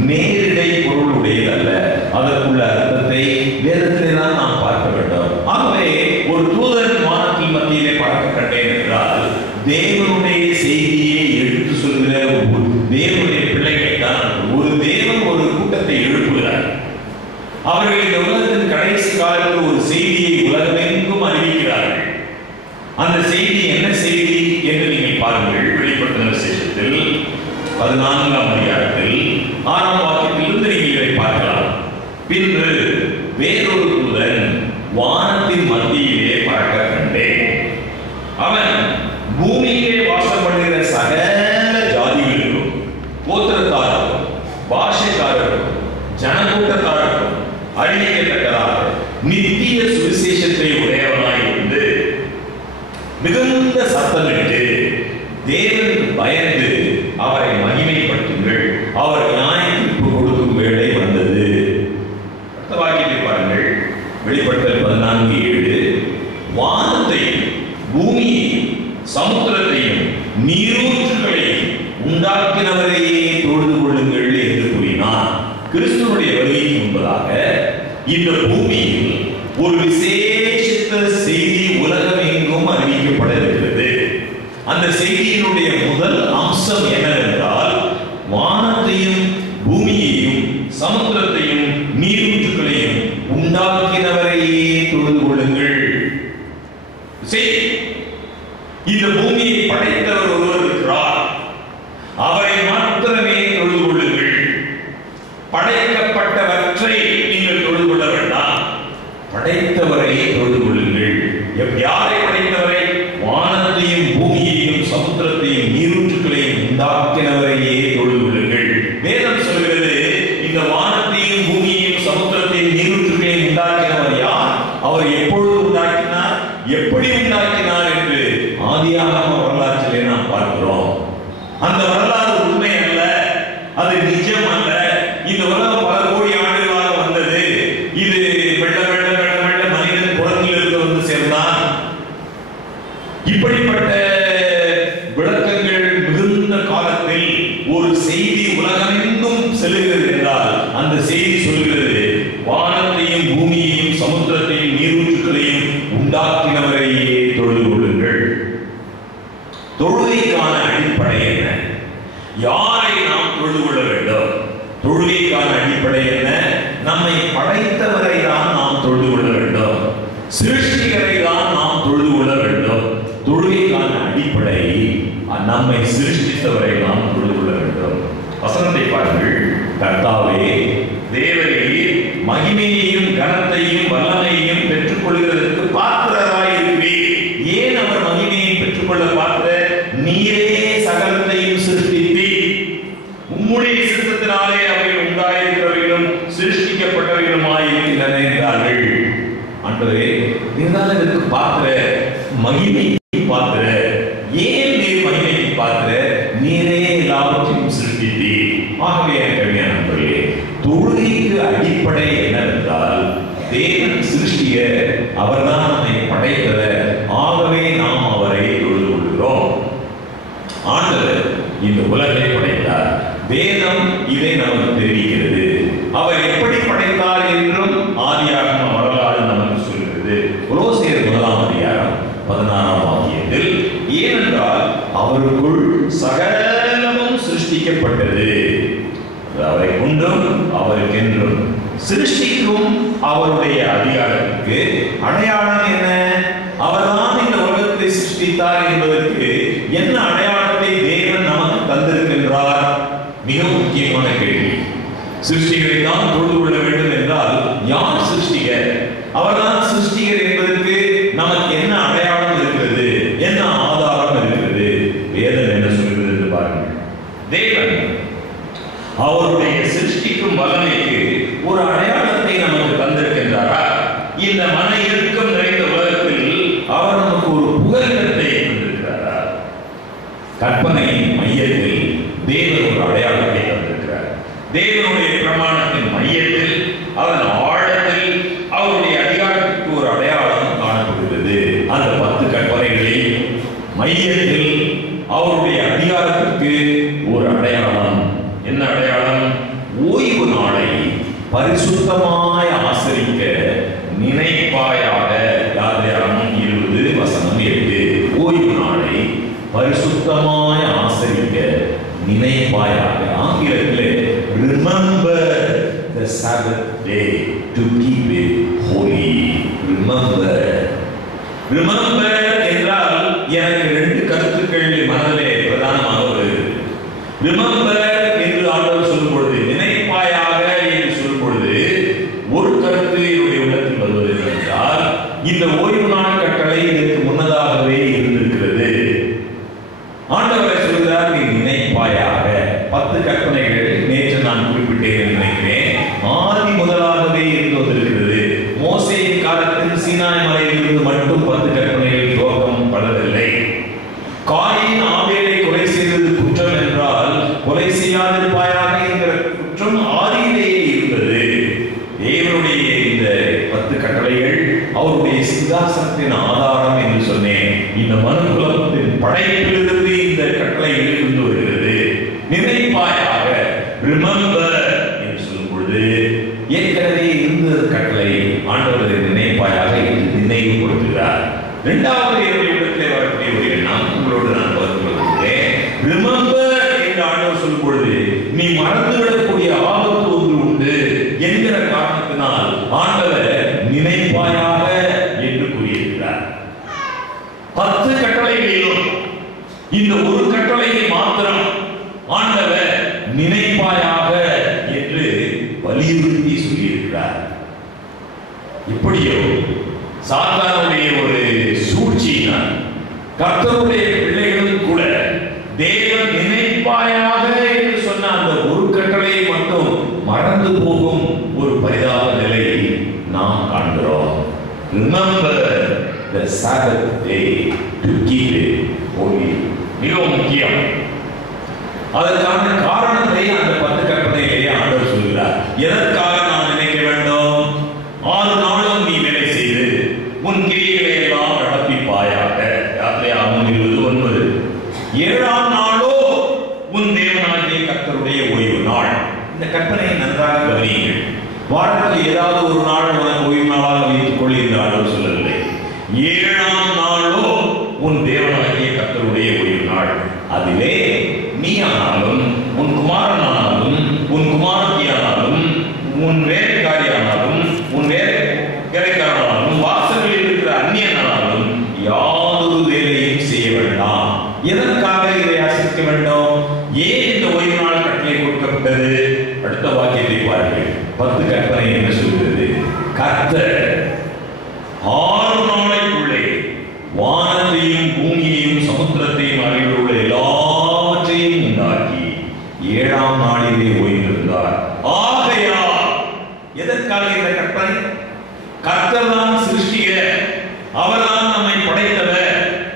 நேரிடை பொருள் உடையதல்ல, அதற்குள்ள அர்த்தத்தை வேதத்திலே தான் நாம் பார்க்க வேண்டும். ஆகவே ஒரு தூதன் வானத்தின் மத்தியிலே பறக்க கண்டேன் என்றால் தேவனுடைய செய்தியை எடுத்து சொல்கிற தேவனுடைய பிள்ளைகளை தான். ஒரு தேவன் ஒரு கூட்டத்தை எழுப்புகிறார். அவர்கள் இந்த உலகத்தின் கடைசி காலத்தில் ஒரு செய்தியை உலகமெங்கும் அறிவிக்கிறார்கள். அந்த செய்தி என்ன செய்தி என்று நீங்கள் பாருங்கள். வெளிப்படுத்தின விசேஷத்தில் 14ஆம் அதிகாரத்தில் 6ஆம் வாக்கியத்திலிருந்து நீங்கள் இதை பார்க்கலாம். பின்பு வேறொரு தூதன் வானத்தின் மத்தியிலே பறக்க கண்டேன். அவன் பூமியிலே வாசம் பண்ணுகிற சகல ஜாதிகளுக்கும், கோத்திரத்தாருக்கும், பாஷைக்காரருக்கும், ஜனக்கூட்டத்தாருக்கும் அறிவிக்கத்தக்கதாக நித்திய சுவிசேஷத்தை உடையவனாய் இருந்து மிகுந்த சத்தமிட்டு தேவனுக்கு பயந்து அவரை மகிமைப்படுத்துங்கள், அவர் நியாயத்தீர்ப்பு கொடுக்கும் வேளை வந்தது. அடுத்த வாக்கியத்தை பாருங்கள். வெளிப்படுத்தல் 14:7 வானத்தையும் பூமியையும் சமுத்திரத்தையும் நீரூற்றுகளையும் உண்டாக்கினவரையே தொழுது கொள்ளுங்கள் என்று கூறினார். கிறிஸ்துவனுடைய வருகைக்கு முன்பதாக இந்த பூமியில் ஒரு விசேஷித்த செய்தி உலகம் எங்கும் அறிவிக்கப்பட இருக்கிறது. அந்த செய்தியினுடைய முதல் அம்சம் என்னவென்றால் வானத்தையும் பூமியையும் சமுத்திரத்தையும் நீரூற்றுகளையும் உண்டாக்கினவரையே தொழுது கொள்ளுங்கள். இந்த பூமியை படைத்தவர் ஒருவர் இருக்கிறார், அவரை மாத்திரமே தொழுது கொள்ளுங்கள். படைக்கப்பட்டவற்றை நீங்கள் தொழுது கொள்ள வேண்டாம், படைத்தவரை தொழுது கொள்ளுங்கள். யாரை படைத்தவரை? வானத்தையும் பூமியையும் சமுத்திரத்தையும் நீரூற்றுகளையும் உண்டாக்கினவரையே தொழுது கொள்ளுங்கள். வேதம் சொல்கிறது இந்த வானத்தையும் பூமியையும் சமுத்திரத்தையும் நீரூற்றுகளையும் உண்டாக்கினவர் யார்? அவர் எப்பொழுது உண்டாக்கினார், எப்படி உண்டாக்கினார் என்று ஆதியாகம வரலாற்றிலே நாம் பார்க்கிறோம். அந்த வரலாறு உண்மை அல்ல, அது நிஜம் அல்ல. இந்த உலகம் பல கோடி ஆண்டுகளாக வந்தது. இது வெள்ள வெள்ள வெள்ள வெள்ள மனிதன் புறத்தில் இருந்து வந்து சேர்ந்தான். இப்படிப்பட்ட விளக்கங்கள் மிகுந்த காலத்தில் ஒரு செய்தி உலகமெங்கும் செல்லுகிறது என்றால் அந்த செய்தி சொல்கிறது வானத்தையும் பூமியையும் சமுத்திரத்தையும் நீரூற்றுகளையும் உண்டாக்கினவரையே தொழுது கொள்ளுங்கள். தொழுகைக்கான அடிப்படை என்ன? யாரை நாம் தொழுது கொள்ள வேண்டும்? தொழுகைக்கான அடிப்படை என்ன? நம்மை படைத்தவரை தான் நாம் தொழுது கொள்ள வேண்டும், சிருஷ்டிகரை தான் நாம் தொழுது கொள்ள வேண்டும். தொழுகைக்கான அடிப்படை நம்மை சிருஷ்டித்தவரை நாம் தொழுது கொள்ள வேண்டும். வசனத்தை பாருங்கள். கர்த்தாவே தேவரே மகிமையையும் கனத்தையும் வல்லமையையும் பெற்றுக் கொள்கிறதற்கு பாத்திரராய் இருக்கிறீர். ஏன் அவர் மகிமையை பெற்றுக்கொள்ள பாத்திர? நீரே சகலத்தையும் சிருஷ்டித்தீர். உம்முடைய சித்தத்தினாலே அவைகள் உண்டாயிருக்கிறவைகளும் சிருஷ்டிக்கப்பட்டவைகளுமாய் இருக்கின்றன என்றார்கள். ஆண்டவரே நீர்தான் இதற்கு பாத்திர, மகிமைக்கு பாத்திர. ஏன் நீர் மகிமைக்கு பாத்திர? நீரே எல்லாவற்றையும் சிருஷ்டித்தீர். ஆகவே நண்பர்களே, தொழுகைக்கு அடிப்படை என்னவென்றால் தேவன் சிருஷ்டிய, அவர்தான் நம்மை படைத்தவர். ஆகவே நாம் அவரை தொழுது கொள்கிறோம். ஆண்டவர் இந்த உலகை படைத்தார். வேதம் இதை நமக்கு தெரிவிக்கிறது. அவர் எப்படி படைத்தார் என்றும் ஆதியாகம வரலாறு நமக்கு சொல்கிறது. கொலோசியர் 1ஆம் அதிகாரம் 16 அவருக்குள் சகலமும் சிருஷ்டிக்கப்பட்டது. அவரை கொண்டும் அவருக்கென்றும் சிருஷ்டிக்கும் அவருடைய அதிகாரத்துக்கு அடையாளம் என்ன? அவர்தான் இந்த உலகத்தை சிருஷ்டித்தார் என்பதற்கு என்ன அடையாளத்தை தேவன் நமக்கு தந்திருக்கின்றார்? மிக முக்கியமான கேள்வி. சிருஷ்டிகளை தான் தொழுது கொள்ள வேண்டும் என்றால் யார் சிருஷ்டிகர்? அவர்தான் சிருஷ்டிகர் என்பதற்கு நமக்கு என்ன அடையாளம் இருக்கிறது? என்ன ஆதாரம் இருக்கிறது? வேதம் என்ன சொல்கிறது என்று பாருங்கள். தேவன் அவருடைய சிருஷ்டிக்கும் வல்லமைக்கு ஒரு அடையாளத்தை நமக்கு தந்திருக்கின்றாரா? இந்த மன இறுக்கம் நிறைந்த உலகத்தில் அவர் நமக்கு ஒரு புகலிடத்தை தந்திருக்கிறாரா? கற்பனையின் மையத்தில் தேவன் ஒரு அடையாளத்தை தந்திருக்கிறார். தேவனுடைய பிரமாணத்தின் மையத்தில், அதன் ஆழத்தில் அவருடைய அதிகாரத்துக்கு ஒரு அடையாளம் காணப்படுகிறது. அந்த 10 கற்பனைகளில் மையத்தில் அவருடைய அதிகாரத்திற்கு ஒரு அடையாளம். என்ன அடையாளம்? ஓய்வு நாளை பரிசுத்தமாய் ஆசரிக்க நினைப்பாயாக. யாத்திராகமம் 20:8. ஓய்வு நாளை பரிசுத்தமாய் ஆசரிக்க நினைப்பாயாக. ஆங்கிலத்திலே remember the Sabbath day to keep it holy. remember என்றால் எனக்கு 2 கருத்துக்கள் மனதிலே பிரதானமாக வருகிறது. remember என்று ஆண்டவர் சொல்லும் பொழுது, நினைப்பாயாக என்று சொல்லும் பொழுது ஒரு கருத்து என்னுடைய உள்ளத்தில் வருவது என்றால், இந்த ஓய்வு நாள் கட்டளை இதற்கு முன்னதாகவே இருந்திருக்கிறது. ஆண்டவரை சொல்கிறார், நீ நினைப்பாயாக. 10 கற்பனைகள் நேற்று நான் குறிப்பிட்டேன் என்று நினைக்கிறேன். ஆதி முதலாகவே இருந்து வந்திருக்கிறது. மோசேயின் காலத்தில் சீனாய் மலையிலிருந்து மட்டும் 10 கற்பனைகள் துவக்கம் படவில்லை. காயின் ஆபேலை கொலை செய்தது குற்றம் என்றால், கொலை செய்யாதிருப்பாயாக என்கிற குற்றம் ஆதியிலேயே இருந்தது. தேவனுடைய இந்த 10 கட்டளைகள் அவருடைய சிங்காசனத்தின் ஆதாரம் என்று சொன்னேன். இந்த மனுக்குலத்தின் படைப்பிலிருந்து இந்த கட்டளைகள் இருந்து வருகிறது. நினைப்பாயாக, ரிமெம்பர் என்று சொல்லும் பொழுது ஏற்கனவே இருந்த கட்டளை ஆண்டவரை நினைப்பாயாக என்று நினைவுபடுத்துகிறார். இரண்டாவது இடத்திலே வரக்கூடிய ஒரு எண்ணம் உங்களோடு நான் பகிர்ந்து கொள்கிறேன். ரிமெம்பர் என்று ஆண்டவர் சொல்லும் பொழுது நீ மறந்துவிடக்கூடிய ஆபத்து ஒன்று உண்டு என்கிற காரணத்தினால் ஆண்டவர் நினைப்பாயாக என்று கூறியிருக்கிறார். 10 கட்டளைகளிலும் இந்த ஒரு கட்டளையை மாத்திரம் ஆண்டவர் நினைப்பாயாக என்று வலியுறுத்தி சொல்லியிருக்கிறார். இப்படியோ சாத்தானுடைய ஒரு சூழ்ச்சியினால் கர்த்தருடைய பிள்ளைகளும் கூட தேவன் நினைப்பாயாக என்று சொன்ன அந்த ஒரு கட்டளையை மட்டும் மறந்து போகும் ஒரு பரிதாப நிலையை நாம் காண்கிறோம். Remember the Sabbath day to keep it holy. மிகவும் முக்கியம். அதற்கான காரணத்தை அந்த 10 கற்பனையிலேயே ஆண்டவர் சொல்கிறார். எதற்காக நாம் நினைக்க வேண்டும்? 6 நாளும் நீ வேலை செய்து உன் கிரியைகளை எல்லாம் நடப்பிப்பாயாக. யாத்திராகமம் 20:9. 7ஆம் நாளோ உன் தேவனாகிய கர்த்தருடைய ஓய்வு நாள். இந்த கற்பனையை நன்றாக கவனியுங்கள். வாரத்தில் ஏதாவது ஒரு நாள் ஓய்வு நாளாக வைத்துக் கொள் என்று ஆண்டவர் சொல்லவில்லை. 7ஆம் நாளோ உன் தேவனாகிய கர்த்தருடைய ஓய்வு நாள். அதிலே நீ ஆனாலும், உன் குமாரனானாலும், உன் குமாரத்தியானாலும், உன் வேலைக்காரியானாலும், உன் வேலைக்காரனானாலும், வாசல்களில் இருக்கிற அந்நியனானாலும் யாதொரு வேலையும் செய்ய வேண்டாம். எதற்காக இதை ஆசிரிக்க வேண்டும்? ஏன் இந்த ஓய்வு நாள் கட்டளை கொடுக்கப்பட்டது? அடுத்த வாக்கியத்தை பாருங்கள். 10 கற்பனை என்ன சொல்கிறது? கர்த்தர் 6 நாளைக்குள்ளே வானத்தையும் பூமியையும் சமுத்திரத்தையும் அருகில் உள்ள எல்லாவற்றையும் உண்டாக்கி 7ஆம் நாளிலே ஓய்ந்திருந்தார். ஆகையால் எதற்காக இந்த கற்பனை? கர்த்தர் தான் சிருஷ்டிகர். அவர்தான் நம்மை படைத்தவர்.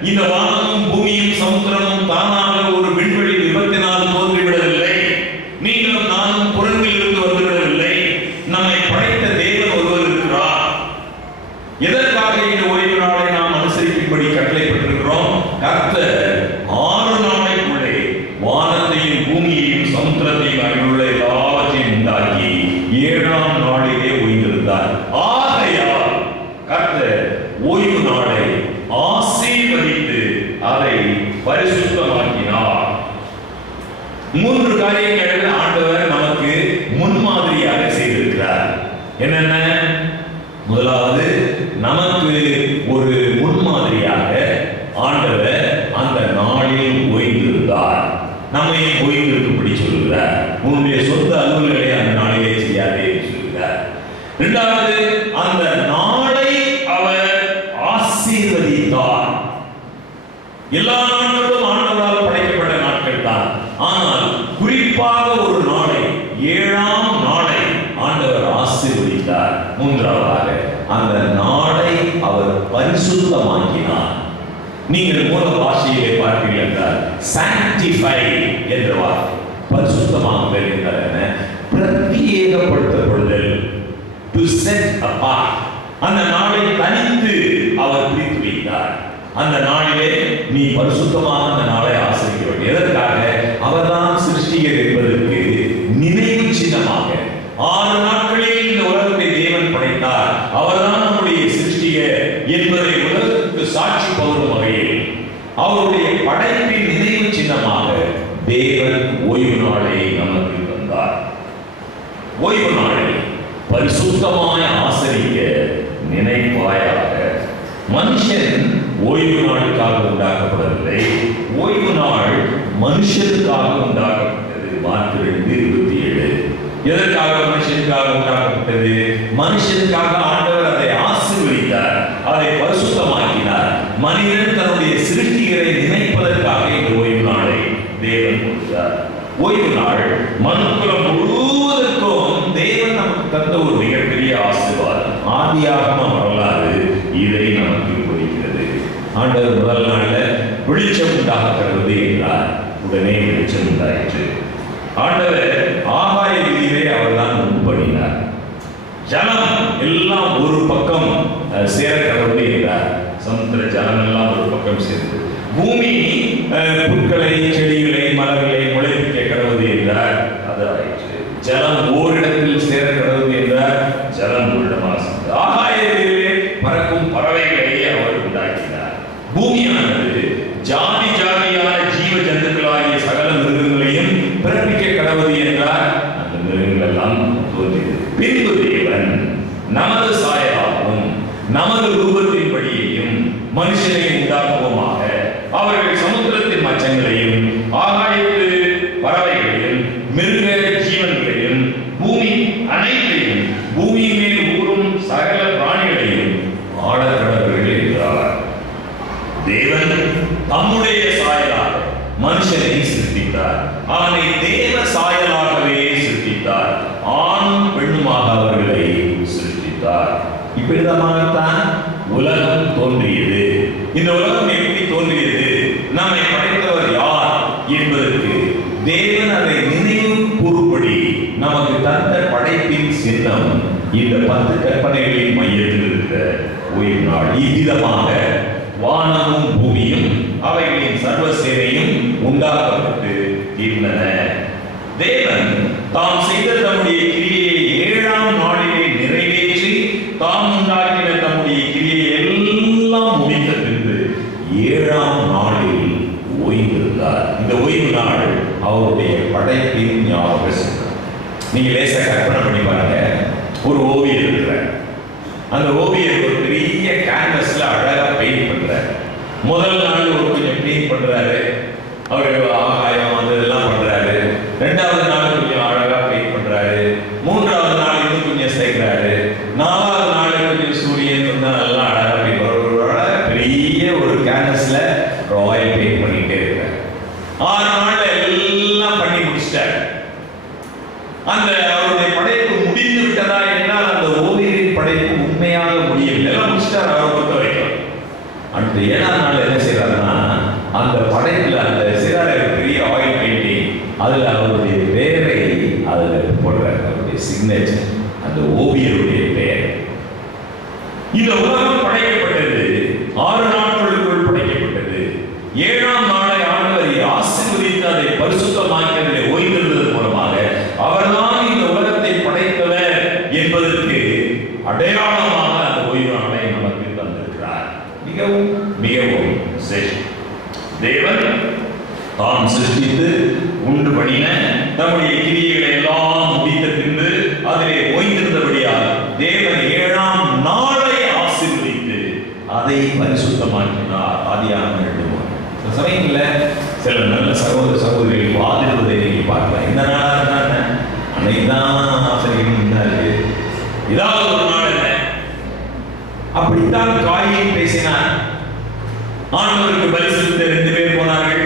இந்த வானமும் பூமியும் சமுத்திரமும் தானாக ஒரு விண்வெளி விபத்தினால் தோன்றிவிடவில்லை. நீங்களும் நானும் புறங்களில் இருந்து வந்துவிடவில்லை. நம்மை படைத்த தேவன் ஒருவர் இருக்கிறார். எதற்காக இந்த ஓய்வு நாளை நாம் அனுசரிக்கும்படி கட்டளை பெற்றிருக்கிறோம்? கர்த்தர் 6 நாளைக்குள்ளே வானத்தையும் பூமியையும் சமுத்திரத்தையும் அருகிலுள்ள எல்லாவற்றையும் உண்டாக்கி 7ஆம் நாளிலே ஓய்ந்திருந்தார். ஆகையால் கர்த்தர் ஓய்வு நாளை ஆசீர்வதித்து அதை பரிசுத்தமாக்கினார். 3 காரியங்கள் ஆண்டவர் நமக்கு முன்மாதிரியாக செய்திருக்கிறார். என்னென்ன? முதலாவது, நமக்கு ஒரு முன்மாதிரியாக ஆண்டவர் அந்த நாளில் ஓய்ந்திருந்தார். நம்மை ஓய்ந்திருக்கும்படி சொல்கிறார். உன்னுடைய சொந்த அலுவல்களை அந்த நாளிலே செய்யாதே சொல்கிறார். இரண்டாவது, அந்த நாளை அவர் ஆசீர்வதித்தார். எல்லா நாட்களும் ஆண்டவரால் படைக்கப்பட்ட நாட்கள் தான். ஆனால் குறிப்பாக ஒரு நாளை, 7ஆம் நாளை ஆண்டவர் ஆசீர்வதித்தார். மூன்றாவதாக, அந்த நாளை அவர் பரிசுத்தமாக்கினார். நீங்கள் மூல பாஷையிலே பார்ப்பீர்கள் என்றால் sanctify என்ற வார்த்தை, பரிசுத்தமாக்குதல் என்றால் என்ன? பிரத்யேகப்படுத்தப்படுதல், to set apart. அந்த நாளை தனித்து அவர் பிரித்து வைத்தார். அந்த நாளிலே நீ பரிசுத்தமான அந்த நாளை ஆசரிக்க வேண்டும். எதற்காக? அவர்தான் சிருஷ்டிகர் என்பதற்கு நினைவு சின்னமாக 6 நாட்களில் இந்த உலகத்தை தேவன் படைத்தார். அவர்தான் நம்முடைய சிருஷ்டிகர் என்பதை உலகத்துக்கு சாட்சி பகரும் வகையில் அவருடைய படைப்பின் நினைவு சின்னமாக தேவன் ஓய்வு நாளை நமக்கு தந்தார். ஓய்வு நாளை பரிசுத்தமாய் ஆசரிக்க நினைப்பாயாக. மனுஷன் ஓய்வு நாளுக்காக உண்டாக்கப்படவில்லை, ஓய்வு நாள் மனுஷனுக்காக உண்டாக்கப்பட்டது. மார்க் 2:27. எதற்காக மனுஷனுக்காக உண்டாக்கப்பட்டது? மனுஷனுக்காக ஆண்டவர் அதை ஆசீர்வதித்தார், அதை பரிசுத்தமாக்கினார். மனிதன் தன்னுடைய சிருஷ்டிகரை நினைப்பதற்காக இந்த ஓய்வு நாளை தேவன் கொடுத்தார். ஓய்வு நாள் மனுக்குலம் முழுவதற்கும் தேவன் நமக்கு தந்த ஒரு மிகப்பெரிய ஆசீர்வாதம். ஆதியாகம வரலாறு இதை நமக்கு குறிக்கிறது. ஆண்டவர் முதல் நாள்ல வெளிச்சம் உண்டாகிறது என்றார். உடனே வெளிச்சம் உண்டாயிற்று. ஆண்டவர் ஆகாய விதியை அவர்தான் முன்படினார். ஜலம் எல்லாம் ஒரு பக்கம் சேர கடவுளே என்றார். சமுத்திர ஜலம் எல்லாம் ஒரு பக்கம் சேர்ந்து பூமி புற்களை, செடிகளை, மலர்களை முளைப்பிக்க கடவுளே என்றார். அது ஆயிற்று. ஜலம் ஓரிடத்தில் சேர கடவுளே என்றார். ஜலம் உள்ளமாக சேர்ந்தது. ஆகாயத்திலே பறக்கும் பறவைகளை அவர் உண்டாக்கினார். பூமியானது ஜாதி ஜாதியான ஜீவ ஜந்துக்களாகிய சகல மிருகங்களையும் பிறப்பிக்க கடவுள் என்றார். அந்த மிருகங்கள் எல்லாம் தோன்றியது. பின்பு தேவன் நமது சாயலாகவும் நமது ரூபத்தின்படியையும் மனுஷனை உண்டாக்குவோமாக, அவர்கள் சமுத்திரத்தின் மச்சங்களையும் ஆகாயத்து பறவைகளையும் மிருக ஜீவன்களையும் பூமி அனைத்தையும் பூமியின் மேல் ஊறும் சகல பிராணிகளையும் ஆளக்கடவர்கள் என்றார். தேவன் தம்முடைய சாயலாக மனுஷனை சிருஷ்டித்தார். அவனை தேவ சாயலாகவே சிருஷ்டித்தார். ஆணும் பெண்ணுமாக அவர்களை சிருஷ்டித்தார். இப்படிதான் உலகம் தோன்றியது. இந்த உலகம் எப்படி தோன்றியது, நம்மை படைத்தவர் யார் என்பதற்கு தேவன் அதை நினைவு கூறும்படி நமக்கு தந்த படைப்பின் சின்னம் இந்த 10 கற்பனைகளின் மையத்தில் இருக்கிற ஓய்வு நாள். இவ்விதமாக வானமும் பூமியும் அவைகளின் சர்வசேனையும் உண்டாக்கப்பட்டு இருந்தன. தேவன் தாம் செய்த தம்முடைய கிரியையை 7ஆம் நாளிலே நிறைவேற்றி தாம் உண்டாக்கின தம்முடைய கிரியை எல்லாம் முடிந்த பின்பு 7ஆம் நாளில் ஓய்ந்திருந்தார். இந்த ஓய்வு நாள் அவருடைய படைப்பின் ஞாபகம். நீங்க லேசா கற்பனை பண்ணி பாருங்க. ஒரு ஓவியர் இருக்கிறார். அந்த ஓவியர் ஒரு பெரிய கேன்வஸ்ல அழகா பெயிண்ட் பண்றாரு. முதல் நாள் ஒரு கொஞ்சம் பெயிண்ட் பண்றாரு, அவரு ஆகாயம் அந்த இதெல்லாம் பண்றாரு. 2வது நாள் கொஞ்சம் அழகா பெயிண்ட் பண்றாரு. 3வது நாள் இன்னும் கொஞ்சம் சேர்க்கிறாரு. 4வது நாள் கொஞ்சம் சூரியன் நல்லா அழகா பெயிண்ட் பண்றாரு. பெரிய ஒரு கேன்வஸ்ல ராயல் பெயிண்ட் பண்ணிட்டே இருக்காரு. 6 நாள்ல எல்லாம் பண்ணி முடிச்சிட்டாரு. அந்த அவருடைய படைப்பு முடிந்து விட்டதா என்றால் அந்த ஓவியரின் படைப்பு உண்மையாக முடியவில்லை. எல்லாம் முடிச்சிட்டார் அவரை பொறுத்த வரைக்கும். அடுத்த 7ஆம் நாள் என்ன செய்யறாருன்னா, அந்த படைப்புல அந்த செய்யறாரு பெரிய ஆயில் பெயிண்டிங், அதுல அவருடைய பெயரை அதுல போடுறாரு, அவருடைய சிக்னேச்சர், அந்த ஓவியருடைய பெயர். இந்த உலகம் படைக்கப்பட்டது 6 நாட்களுக்குள் படைக்கப்பட்டது. 7ஆம் நாளை ஆண்டவர் ஆசீர்வதித்து அதை பரிசுத்தமாக்கியதிலே ஓய்ந்திருந்ததன் மூலமாக அவர்தான் இந்த உலகத்தை படைத்தவர் என்பதற்கு அடையாளமாக அந்த ஓய்வு நாளை நமக்கு தந்திருக்கிறார். மிகவும் மிகவும் சிரேஷ்டம். தேவன் தாம் சிருஷ்டித்து உண்டு பண்ணின தம்முடைய கிரியைகளை எல்லாம் முடித்த பின்பு அதிலே ஓய்ந்திருந்தபடியால் தேவன் 7ஆம் நாளை ஆசீர்வதித்து அதை பரிசுத்தமாக்கினார். ஆதியாகமம் 2. சமயங்களில் சில நல்ல சகோதர சகோதரிகள் வாதிடுவதை நீங்க பார்க்கலாம். இந்த நாளா அன்னைக்குதான் ஆசிரியர் இருக்கு, இதாவது ஒரு நாள் என்ன அப்படித்தான் காயின் பேசினார். ஆண்டவருக்கு பலி செலுத்த 2 பேர் போனார்கள்,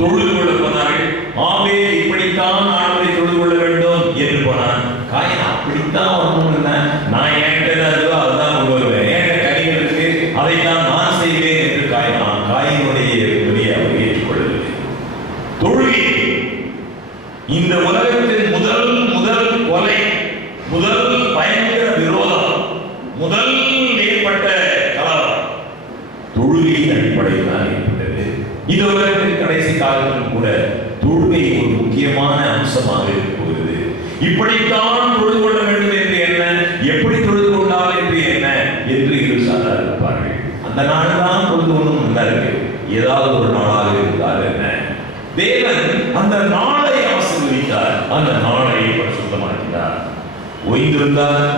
தொழுது கொள்ள போனார்கள். ஆபேல் இப்படித்தான் ஆண்டவரை தொழுது கொள்ள வேண்டும் என்று போனான். காயின் அப்படித்தான் வரணும், நான் என்கிட்ட அதுவோ அதுதான் கொண்டு வருவேன், என்கிட்ட கனிகள் இருக்கு அதைத்தான் நான் செய்வேன் என்று காயினுடைய வழியை அவர் ஏற்றுக்கொள்ளவில்லை. தொழுகை இந்த உலகத்தின் முதல் கொலை, முதல் பயங்கர விரோதம், முதல் ஏற்பட்ட கலவரம் தொழுகையின் அடிப்படையில் தான் ஏற்பட்டது. இது உலகத்தின் கடைசி காலத்தில் கூட தொழுகை ஒரு முக்கியமான அம்சமாக இருக்கிறது. இப்படித்தான் தொழுது கொள்ள வேண்டும் என்று என்ன, எப்படி தொழுது கொண்டால் என்று என்ன என்று இருசாரார் இருப்பார்கள். அந்த நாள் தான் தொழுது கொண்டும் நல்லா இருக்கு, ஏதாவது ஒரு நாளாக இருந்தால் என்ன. தேவன் அந்த நாளை ஆசீர்வதித்தார், அந்த நாளை பரிசுத்தமாக்கினார். ஓய்ந்திருந்தார்,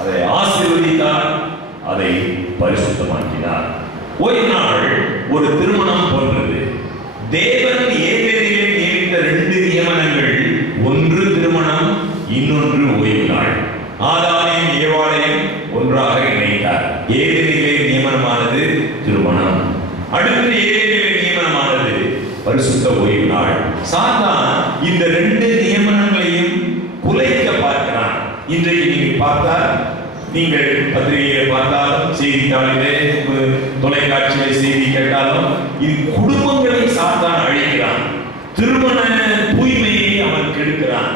அதை ஆசீர்வதித்தார், அதை பரிசுத்தமாக்கினார். ஓய்வு நாள் ஒரு திருமணம் போன்றது. தேவன் ஏதேனிலே நியமித்த 2 நியமனங்கள், ஒன்று திருமணம், இன்னொன்று ஓய்வு நாள். ஆதாமையும் ஏவாளையும் ஒன்றாக இணைத்தார். ஏதேனிலே நியமனமானது திருமணம், அடுத்து ஏதேனிலே நியமனமானது பரிசுத்த ஓய்வு நாள். சாத்தான் இந்த 2 நியமனங்களையும் குலைக்க பார்க்கிறான். இன்றைக்கு நீங்கள் பார்த்தால், நீங்கள் பத்திரிகையை பார்த்தாலும், செய்தித்தாளிலே தொலைக்காட்சியிலே செய்தி கேட்டாலும், இது குடும்பங்களை சாத்தான் அழிக்கிறான். திருமண தூய்மையை அவன் கெடுக்கிறான்,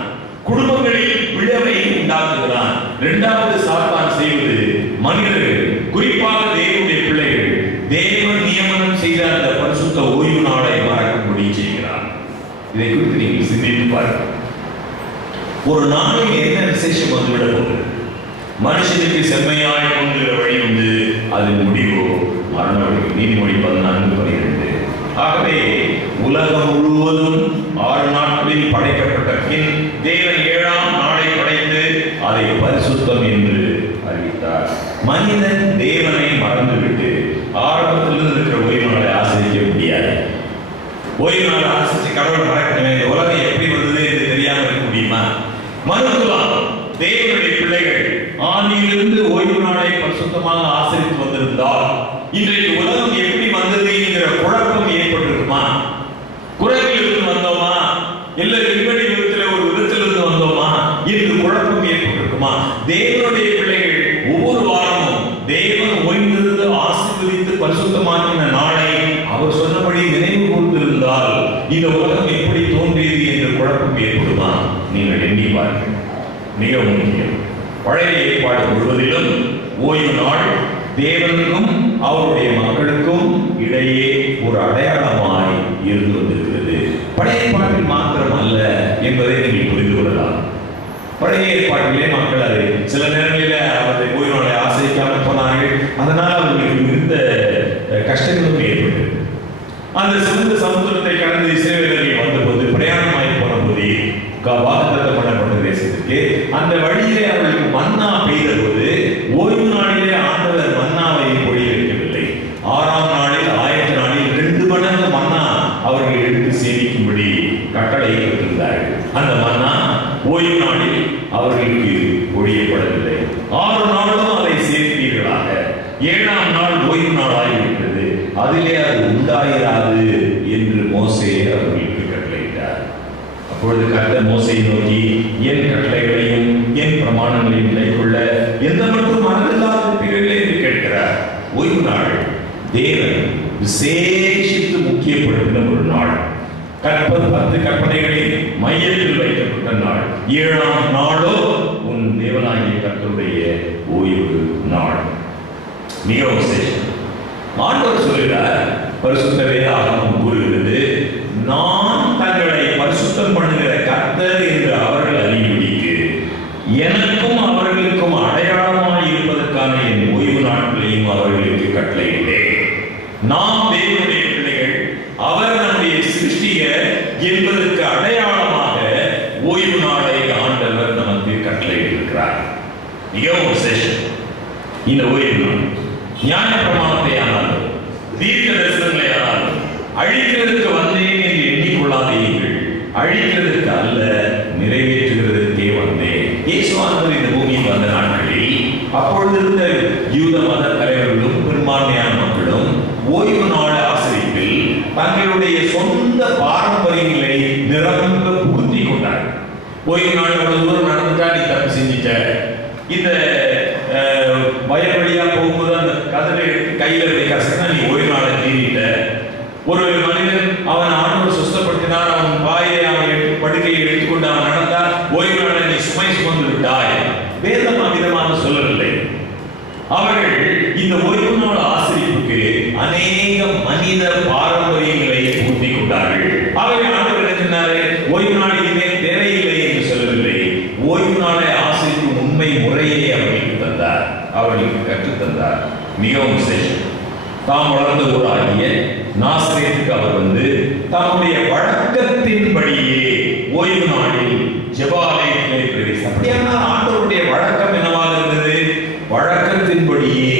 குடும்பங்களில் பிளவை உண்டாக்குகிறான். 2வது சாத்தான் செய்வது, மனிதர்கள் குறிப்பாக தேவனுடைய பிள்ளைகள் தேவன் நியமனம் செய்த அந்த பரிசுத்த ஓய்வு நாளை மறக்கும்படி செய்கிறான். இதை குறித்து நீங்கள் சிந்தித்து பாருங்கள். ஒரு நாளில் என்ன விசேஷம் வந்துவிட போகிறது? மனுஷனுக்கு செம்மையாய் கொண்டுகிற வழி உண்டு, அது முடிவோ மரணம். நீதிமொழி 14:12. ஆகவே உலகம் முழுவதும் 6 நாட்களில் படைக்கப்பட்ட பின் தேவன் 7ஆம் நாளை படைத்து அதை பரிசுத்தம் என்று அறிவித்தார். மனிதன் தேவனை மறந்துவிட்டு ஆரம்பத்திலிருந்து இருக்கிற ஓய்வு நாளை ஆசிரிக்க முடியாது. ஓய்வு நாளை ஆசிரிச்சு கடவுள் மறக்கணும், இந்த உலகம் எப்படி வந்தது என்று தெரியாமல் இருக்க முடியுமா? மறுக்கலாம். தேவனுடைய பிள்ளைகள் ஆதியிலிருந்து ஓய்வு நாளை பரிசுத்தமாக ஆசரித்து வந்திருந்தால் இன்றைக்கு உலகம் எப்படி வந்தது என்கிற குழப்பம் ஏற்பட்டிருக்குமா? குறைவிலிருந்து வந்தோமா, இல்ல விண்வெளி விதத்தில் ஒரு விதத்திலிருந்து வந்தோமா என்று குழப்பம் ஏற்பட்டிருக்குமா? தேவனுடைய பிள்ளைகள் ஒவ்வொரு வாரமும் தேவன் ஓய்ந்திருந்து ஆசீர்வதித்து பரிசுத்தமாக்கின நாளை அவர் சொன்னபடி நினைவு கூர்ந்திருந்தால் இந்த உலகம் எப்படி தோன்றியது என்று குழப்பம் ஏற்படுமா? நீங்கள் எண்ணி பாருங்கள். மிகவும் முக்கியம். பழைய ஏற்பாடு முழுவதிலும் ஓய்வு நாள் தேவனுக்கும் அவருடைய மக்களுக்கும் இடையே ஒரு அடையாளமாய் இருந்து வந்திருக்கிறது. பழைய ஏற்பாட்டில் மாத்திரம் அல்ல என்பதை நீங்கள் புரிந்து கொள்ளலாம். பழைய ஏற்பாட்டிலே மக்கள் அதை சில நேரங்களில் அவருடைய ஓய்வு நாளை ஆசரிக்காமல் போனார்கள். அதனால் அவர்களுக்கு மிகுந்த கஷ்டங்களும் ஏற்பட்டது. அந்த சிறந்த சமுத்திரத்தை கடந்து இஸ்ரவேலர்கள் வந்தபோது, பிரயாணமாய் போன போது, வாக்குத்தத்தம் பண்ணப்பட்ட தேசத்துக்கு அந்த வழியிலே அவர்களுக்கு மன்னா பெய்த போது ஓய்வு நாளிலே ஆண்டவர் மன்னாவை பொழிய வைக்கவில்லை. 6ஆம் நாளில் 1000 நாளில் 2 மடங்கு மன்னா அவர்கள் எடுத்து சேமிக்கும்படி கட்டளை பெற்றிருந்தார்கள். அந்த மன்னா ஓய்வு நாளில் அவர்களுக்கு பொழியப்படவில்லை. 6 நாளும் அதை சேர்ப்பீர்களாக. 7ஆம் நாள் ஓய்வு நாளாய் இருக்கிறது, அதிலே அது உண்டாயிராது என்று மோசே அவர்களுக்கு கட்டளையிட்டார். அப்பொழுது கர்த்தர் மோசேயை நோக்கி, என் கட்டளைகளையும் என் பிரமாணங்களையும் கைக்கொள்ள எந்த மட்டும் மனதில்லாதிருப்பீர்களே என்று கேட்கிறார். ஓய்வு நாள் தேவன் விசேஷித்து முக்கியப்படுத்தின ஒரு நாள். 10 கற்பனைகளின் மையத்தில் வைக்கப்பட்ட நாள். 7ஆம் நாளோ உன் தேவனாகிய கர்த்தருடைய ஓய்வு நாள். மிக விசேஷம். ஆண்டவர் சொல்கிறார், பரிசுத்த வேதாகமம் கூறுகிறது, நான் தங்களை பரிசுத்தம் பண்ணுகிற கர்த்தர் என்று அவர்கள் அறியும்படிக்கு எனக்கும் அவர்களுக்கும் அடையாளமாய் இருப்பதற்கான என் ஓய்வு நாட்களையும் அவர்களுக்கு கட்டளையிட்டேன். நாம் தேவனுடைய பிள்ளைகள், அவர் நம்முடைய சிருஷ்டிக என்பதற்கு அடையாளமாக ஓய்வு நாளை ஆண்டவர் நமக்கு கட்டளையிட்டிருக்கிறார். மிகவும் விசேஷம் இந்த ஓய்வு நாள். ஞான பிரமாணத்தை ஆனாலும் தீர்க்க தரிசனங்களை ஆனாலும் அழிக்கிறதுக்கு வந்தேன் என்று எண்ணிக்கொள்ளாதீர்கள், அழிக்கிறதுக்கு அல்ல நிறைவேற்றுகிறதற்கே வந்தேன். இயேசுவானவர் இந்த பூமியில் வந்த நாட்களில் அப்பொழுது இருந்த யூத மத தலைவர்களும் பெரும்பான்மையான மக்களும் ஓய்வு நாள் ஆசிரியப்பில் தங்களுடைய சொந்த பாரம்பரியங்களை நிரம்ப புகுத்தி கொண்டார்கள். ஓய்வு நாள் அவ்வளவு தூரம் நடந்துட்டா நீ தப்பு செஞ்சிட்ட, இந்த வயல் வழியா போகும்போது அந்த கதவை எடுத்து கையில கசனா நீ ஓய்வு நாளை தீரிட்ட. ஒரு மனிதன் அவன் ஆண்டவர் சுத்தப்படுத்தினார், அவன் வாயை அவன் படுக்கையை எடுத்துக்கொண்டு அவன் நடந்தால் ஓய்வு நாளை நீ சுமை சுமந்து விட்டாய். வேதம் அவ்விதமாக சொல்லவில்லை. அவர்கள் இந்த ஓய்வு நாள் ஆசிரியப்புக்கு அநேக மனித பாரம்பரியங்களை பூர்த்தி கொண்டார்கள். அவர்கள் ஆண்டவர் நினைக்கிறாரு ஓய்வு நாள் இனிமேல் தேவையில்லை என்று சொல்லவில்லை. ஓய்வு நாளை ஆசிரியக்கும் உண்மை முறையை அவர்களுக்கு தந்தார், அவர்களுக்கு கற்றுத்தந்தார். மிகவும் விசேஷம். தாம் வளர்ந்த ஊராகிய நாசரேத்துக்கு அவர் வந்து தம்முடைய வழக்கத்தின்படியே ஓய்வு நாளில் ஜெபாலயத்திலே பிரவேசித்தார். அப்படியானால் ஆண்டவருடைய வழக்கம் என்னவாக இருந்தது? வழக்கத்தின்படியே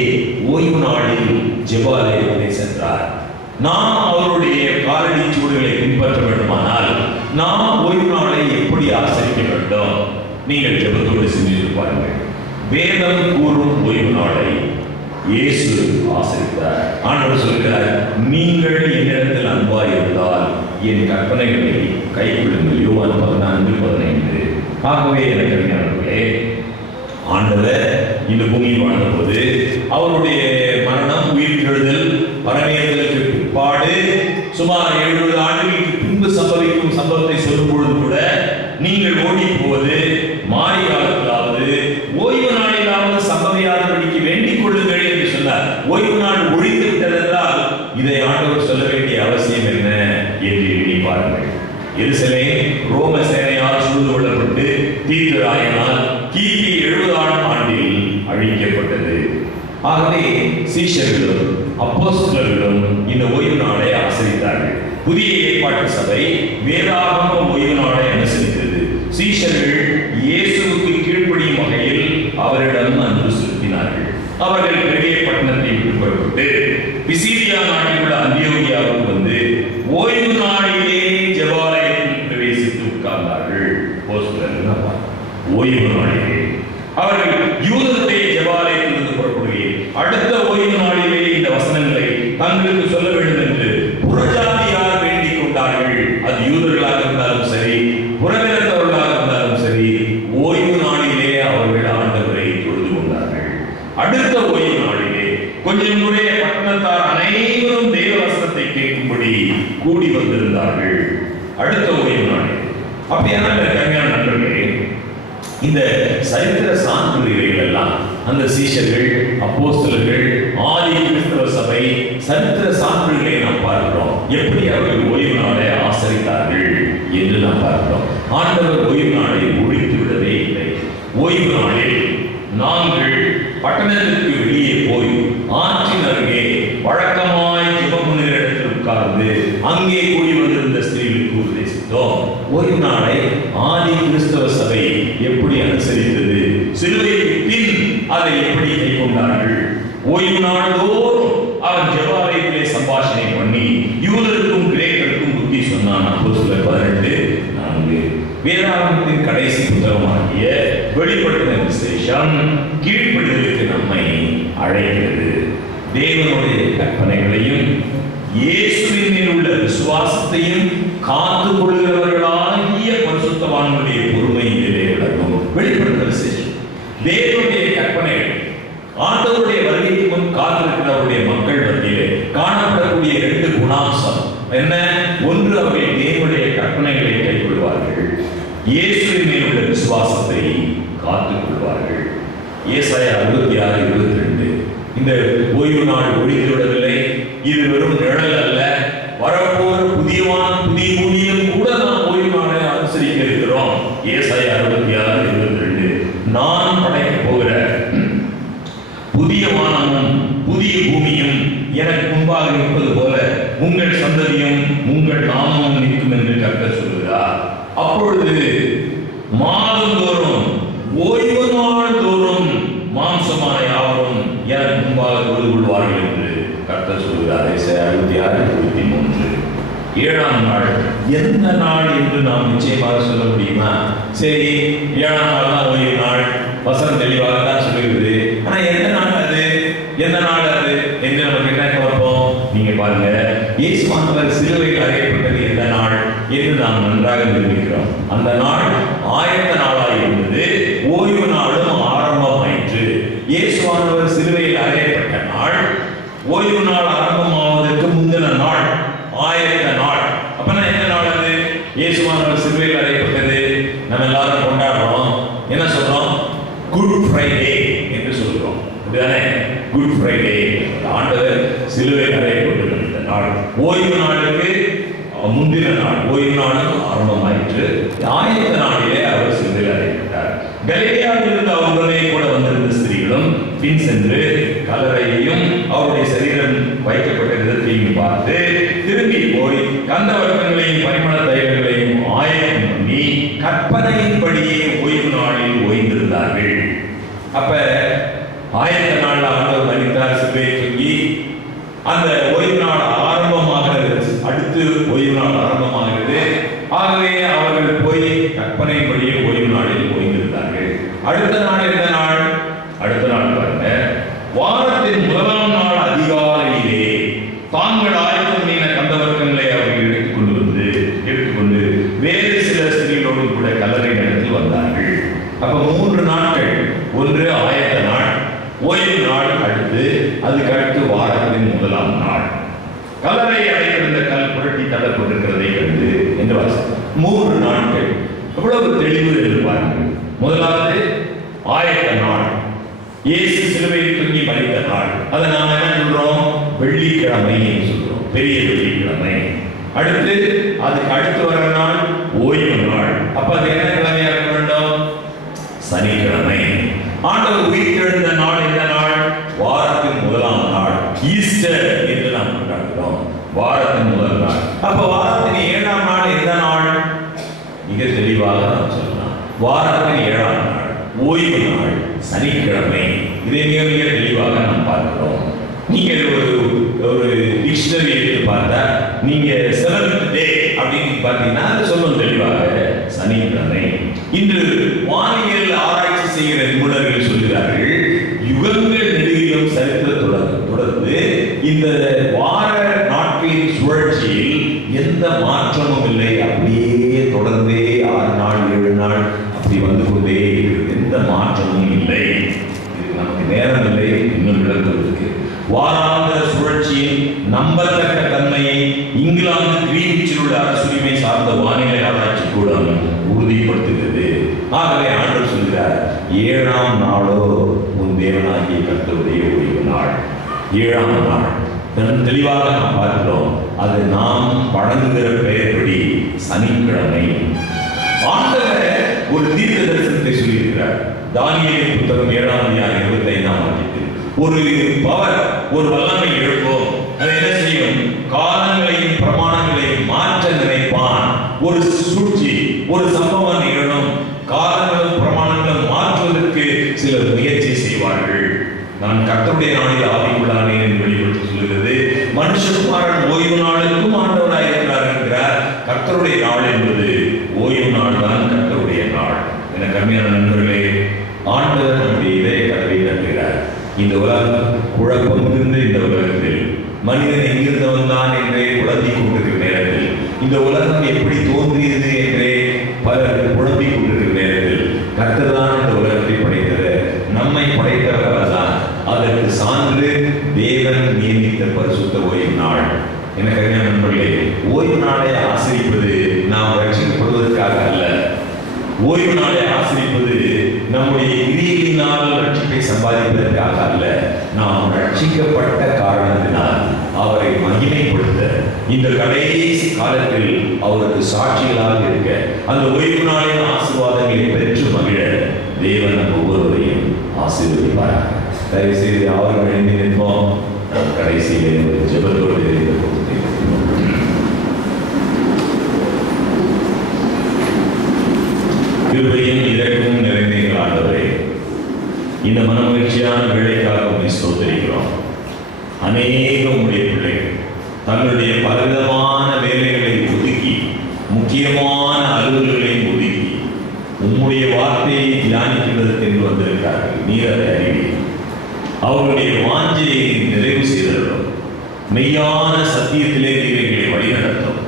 ஓய்வு நாளில் ஜெபாலயத்திலே சென்றார். நாம் அவருடைய காலடி சூடுகளை பின்பற்ற வேண்டுமானால் நாம் ஓய்வு நாளை எப்படி ஆசரிக்க வேண்டும்? நீங்கள் ஜெபத்தோடு சிந்தித்து பாருங்கள். வேதம் கூறும் ஓய்வு நாளை இயேசு ஆசரித்தார். ஆண்டவர் சொல்கிறார், நீங்கள் என்னிடத்தில் அன்பாய் இருந்தால் என் கற்பனைகளை கைக்கொள்ளுங்கள். யோவான் 14:15. ஆகவே எனக்கு அறிஞர்களே, ஆண்டவர் இந்த பூமியில் வாழ்ந்தபோது அவருடைய மரணம், உயிர்த்தெழுதல், பரமேறுதலுக்கு பிற்பாடு சுமார் 70 ஆண்டுகளுக்கு பின்பு சம்பவிக்கும் சம்பவத்தை சொல்லும் பொழுது கூட நீங்கள் ஓடி போவது மாறி காலத்திலாவது ஓய்வு நாளிலாவது சம்பவியாதபடிக்கு வேண்டிக் கொள்ளுங்கள் என்று சொன்னார். ஓய்வு நாள் ஒழித்து விட்டதென்றால் இதை ஆண்டவர் சொல்ல வேண்டிய அவசியம் என்ன என்று எண்ணி பாருங்கள். எருசலேம் ரோம சேனையால் சூழ்ந்து கொள்ளப்பட்டு தீர்த்தராயினால் கிபி 70ஆம் ஆண்டில் அழிக்கப்பட்டது. ஆகவே சீஷர்களும் அப்போஸ்தலர்களும் இந்த ஓய்வு நாளை ஆசரித்தார்கள். புதிய ஏற்பாட்டு சபை வேதாகம ஓய்வு நாளை அனுசரித்தது. சீஷர்கள் இயேசுவுக்கு கீழ்ப்படியும் வகையில் அவரிடம் அன்பு செலுத்தினார்கள். அவர்கள் பெரிய பட்டணத்தை விட்டு புறப்பட்டு பிசீதியா நாட்டில் உள்ள அந்தியோகியாவுக்கு வந்து ஓய்வு நாளிலே ஜெபாலயத்தில் பிரவேசித்து உட்கார்ந்தார்கள். ஓய்வு நாளிலே அவர்கள் யூதருடைய ஜெபாலயத்திலிருந்து புறப்படுகையில் அடுத்த ஓய்வு நாளிலே இந்த வசனங்களை தங்களுக்கு சொல்ல வேண்டும் என்று புறஜாதியார் வேண்டிக் கொண்டார்கள். அது யூதர்களாக இருந்தாலும் சரி, புறவினத்தவர்களாக இருந்தாலும் சரி, ஓய்வு நாளிலே அவர்கள் ஆண்டவரை தொழுது கொண்டார்கள். அடுத்த ஓய்வு நாளிலே கொஞ்சம் முறைய பட்டணத்தார் அனைவரும் தேவ வசனத்தை கேட்கும்படி கூடி வந்திருந்தார்கள். அடுத்த ஓய்வு நாளில் அப்படியான கம்மியான நண்பர்களே, இந்த சரித்திர சான்றுகள் எல்லாம் அந்த சீஷர்கள், அப்போஸ்தலர்கள், ஆதி கிறிஸ்தவ சபை சரித்திர சான்றுகளை நாம் பார்க்கிறோம். எப்படி அவர்கள் ஓய்வு நாளை ஆசரித்தார்கள் என்று நாம் பார்க்கிறோம். ஆண்டவர் ஓய்வு நாளை ஒழித்து விடவே இல்லை. ஓய்வு நாளில் நாங்கள் பட்டணத்திற்கு வெளியே போய் ஆற்றின் அருகே வழக்கமாய் ஜெபம் பண்ணுகிற இடத்தில் உட்கார்ந்து அங்கே கூடி வந்திருந்த ஸ்திரீகளுக்கு உபதேசித்தோம். ஓய்வு நாளை ஆதி கிறிஸ்தவ சபை எப்படி அனுசரித்தது, சிலுவைக்கு பின் அதை எப்படி கைக்கொண்டார்கள். ஓய்வு நாள்தோறும் அவன் ஜெபாலயத்திலே சம்பாஷணை பண்ணி யூதருக்கும் கிரேக்கருக்கும் புத்தி சொன்னான். அப்போஸ்தலர் 18:4. வேதாகமத்தின் கடைசி புத்தகமாகிய வெளிப்படுத்தின விசேஷம் கீழ்ப்படிதலுக்கு நம்மை அழைக்கிறது. தேவனுடைய கற்பனைகளையும் இயேசுவின் மேல் உள்ள விசுவாசத்தையும் காத்துக் கொள்கிறவர்களாகிய பரிசுத்தவான்களுடைய பொறுமை இதிலே விளங்கும். வெளிப்படுத்தின விசேஷம் தேவனுடைய கற்பனைகள் ஆண்டவருடைய வருகைக்கு முன் காத்திருக்கிறவருடைய மக்கள் மத்தியிலே காணப்படக்கூடிய 2 குணாம்சம் என்ன? ஒன்று, அவர்கள் தேவனுடைய கற்பனைகளை கைக்கொள்வார்கள். இயேசுவின் மேல் உள்ள விசுவாசத்தை காத்துக் கொள்வார்கள். ஏசாயா 66:22. இந்த ஓய்வு நாள் ஒழித்து விடவில்லை. இது வெறும் நிழல் அல்ல, வரப்போற புதிய ஊழியம் கூட நாம் ஓய்வு நாளை அனுசரிக்க இருக்கிறோம். ஏசாயா 66:22. நான் படைக்க போகிற புதிய வானமும் புதிய பூமியும் எனக்கு முன்பாக இருப்பது போல உங்கள் சந்ததியும் உங்கள் நாமமும் நிற்கும் என்று கர்த்தர் சொல்கிறார். அப்பொழுது மாதந்தோறும் ஓய்வு நாள் தோறும் மாம்சமான யாவரும் எனக்கு முன்பாக தொழுது கொள்வார்கள் என்று கர்த்தர் சொல்கிறார். 66:23. 7ஆம் நாள் எந்த நாள் என்று நாம் நிச்சயமாக சொல்ல முடியுமா? சரி, 7ஆம் நாள் தான் ஓய்வு நாள், வசனம் தெளிவாக தான் சொல்லுகிறது. ஆனா எந்த நாள் அது, எந்த நாள் அது என்று நமக்கு என்ன பார்ப்போம்? நீங்க பாருங்க, இயேசுவானவர் சிலுவையில் அறையப்பட்டது எந்த நாள் என்று நாம் நன்றாக நிரூபிக்கிறோம். அந்த நாள் ஆயத்த நாளாக இருந்தது, ஓய்வு நாளும் ஆரம்பமாயிற்று. இயேசுவானவர் சிலுவையில் அறையப்பட்ட நாள், ஓய்வு நாள் ஆரம்பமாவதற்கு முந்தின நாள் ஆயத்த நாள். அப்பனா எந்த நாள் அது? இயேசுவானவர் சிலுவையில் அறையப்பட்டது நம்ம எல்லாரும் கொண்டாடுறோம். என்ன சொல்றோம்? குட் ஃப்ரைடே என்று சொல்றோம். இதுதானே குட் ஃப்ரைடே. ஆண்டவர் சிலுவையில் அறையப்பட்டிருந்த நாள், ஓய்வு நாளுக்கு முந்தின நாள், ஓய்வு நாளும் ஆரம்பமாயிற்று. ஆயத்த நாளிலே அவர் சிலுவையில் அறையப்பட்டார். கலிலேயாவிலிருந்து அவர்களே கூட வந்திருந்த ஸ்திரீகளும் பின் சென்று கல்லறையையும் அவருடைய சரீரம் வைக்கப்பட்ட விதத்தையும் பார்த்து திரும்பி போய் கந்தவர்க்கங்களையும் பரிமள தைலங்களையும் ஆயத்தம் பண்ணி கற்பனையின்படியே ஓய்வு நாளில் ஓய்ந்திருந்தார்கள். அப்ப ஆயத்த நாள் ஆண்டவர் மரித்தார், சிலுவையில் தொங்கி. அந்த ஓய்வு நாள் ஆரம்பமாக, அடுத்து ஓய்வு நாள் ஆரம்பமாகிறது. ஆகவே அவர்கள் போய் கற்பனையின்படியே ஓய்வு நாளில் ஓய்ந்திருந்தார்கள். அடுத்த நாள் எந்த நாள்? அடுத்த நாள் பாருங்க, வாரத்தின் முதலாம் நாள் அதிகாலையிலே தாங்கள் ஆயத்தம் பண்ணின கந்தவர்க்கங்களை அவர்கள் எடுத்துக்கொண்டு வேறு சில ஸ்திரீகளோடு கூட கல்லறை நேரத்தில் வந்தார்கள். அப்ப 3 நாட்கள், ஒன்று ஆயத்த நாள், ஓய்வு நாள், அடுத்து அதுக்கு அடுத்து வாரத்தின் முதலாம் நாள். கல்லறை அடைத்திருந்த கல் புரட்டி தள்ளப்பட்டிருக்கிறதை கண்டு என்று வாசித்தோம். 3 நாட்கள் எவ்வளவு தெளிவு எதிர்பார்க்கிறது. முதலாவது ஆயத்த நாள், இயேசு சிலுவையில் தொங்கி மரித்த நாள். அதை நாம என்ன சொல்றோம்? வெள்ளிக்கிழமை என்று சொல்றோம், பெரிய வெள்ளிக்கிழமை. அடுத்து அதுக்கு அடுத்து வர நாள் ஓய்வு நாள். அப்ப அது என்ன கிழமையாக இருக்க வேண்டும்? சனிக்கிழமை. ஆண்டவர் உயிர்த்தெழுந்த நாள் எந்த நாள்? வாரத்தின் முதலாம் நாள், ஈஸ்டர் என்று நாம் கொண்டாடுகிறோம். வாரத்தின் முதல் நாள். அப்ப வாரத்தின் 7ஆம் நாள் எந்த நாள்? மிக தெளிவாக நாம் சொல்லலாம், வாரத்தின் 7ஆம் நாள் ஓய்வு நாள், சனிக்கிழமை. இதை மிக மிக தெளிவாக நாம் பார்க்கிறோம். நீங்கள் ஒரு டிக்ஷனரி எடுத்து பார்த்தா நீங்க 7th டே அப்படின்னு பார்த்தீங்கன்னா அது சொல்லும் தெளிவாக சனிக்கிழமை. இன்று வானியல் ஆராய்ச்சி செய்கிற நிபுணர்கள் சொல்கிறார்கள், யுகங்கள் நெடுகிலும் சரித்திரத்துடன் தொடர்ந்து இந்த வார நாட்களின் சுழற்சியில் எந்த மாற்றமும் இல்லை. அப்படியே தொடர்ந்தே 6 நாள் 7 நாள் அப்படி வந்து கொண்டே எந்த மாற்றமும் இல்லை. இது நமக்கு நேரம் இல்லை இன்னும் விளக்குவதற்கு. வாராந்திர சுழற்சியின் நம்பத்தக்க தன்மையை இங்கிலாந்து கிரீன்விச்சில் உள்ள அரசுரிமை சார்ந்த வானிலை ஆராய்ச்சி கூடம் உறுதிப்படுத்துகிறது. ஆகவே ஆண்டவர் சொல்கிறார், 7ஆம் நாளோ உன் தேவனாகிய கர்த்தருடைய ஓய்வு நாள். 7ஆம் நாள் தெளிவாக நாம் பார்க்கிறோம். அது நாம் வழங்குகிற பெயர்படி சனிக்கிழமை. ஆண்டவர் ஒரு தீர்க்க தரிசனத்தை சொல்லியிருக்கிறார். தானியேலின் புத்தகம் 7ஆம் அதிகாரம் 25ஆம் வாக்கியத்தில் ஒரு பவர், ஒரு வல்லமை எழுப்போம். அதை என்ன செய்யும்? காலங்களையும் பிரமாணங்களையும் மாற்ற நினைப்பான். ஒரு சூழ்ச்சி, ஒரு சம்பவம் நிகழும். காலங்களும் பிரமாணங்களும் மாற்றுவதற்கு சிலர் முயற்சி செய்வார்கள். நான் கர்த்தருடைய நாளில் ஆவிக்குள்ளானேன் என்று வெளிப்படுத்தி சொல்கிறது. மனுஷகுமாரன் ஓய்வு நாளுக்கும் ஆண்டவராக இருக்கிறார் என்கிறார். கர்த்தருடைய நாள் என்பது ஓய்வு நாள் தான் கர்த்தருடைய நாள். என கம்மியான நண்பர்களே, ஆண்டவர் நம்முடைய இதய கதவை தட்டுகிறார். இந்த உலகம் குழப்பம் இருந்து இந்த உலகத்தில் மனிதன் எங்கிருந்து வந்தான் என்றே குழம்பிக் கொண்டிருக்கிற நேரத்தில், இந்த உலகம் எப்படி தோன்றியது என்றே பலர் குழம்பிக் கொண்டிருக்கிற நேரத்தில், கர்த்தர் தான் இந்த உலகத்தை படைத்தவர், நம்மை படைத்தவர் தான். அதற்கு சான்று தேவன் நியமித்த பரிசுத்த ஓய்வு நாள். எனக்கு நண்பர்களே, ஓய்வு நாளை ஆசிரிப்பது நாம் ரட்சிக்கப்படுவதற்காக அல்ல. ஓய்வு நாளை ஆசிரிப்பது நம்முடைய கிரியையினால் ரட்சிப்பை சம்பாதிப்பதற்காக அல்ல. நாம் ரட்சிக்கப்பட்ட காரணத்தினால் அவரை மகிமைப்படுத்த, இந்த கடைசி காலத்தில் அவருக்கு சாட்சிகளாக இருக்க, அந்த ஓய்வு நாளின் ஆசீர்வாதங்களை பெற்று மகிழ தேவன் நம்ம ஒவ்வொருவரையும் ஆசீர்வதிப்பார். தயவு செய்து அவர்கள் எழுதி நிற்போம். கடைசியில் ஜெபத்தோடு உம்முடைய பிள்ளைகள் தங்களுடைய பலவிதமான வேலைகளை ஒதுக்கி, முக்கியமான அலுவல்களை ஒதுக்கி உம்முடைய வார்த்தையை தியானிக்கிறதற்கு என்று வந்திருக்கிறார்கள். நீர் அதை அறிவீர். அவர்களுடைய வாஞ்சையை நிறைவு செய்தருளும். மெய்யான சத்தியத்திலே நீரைகளை வழிநடத்தும்.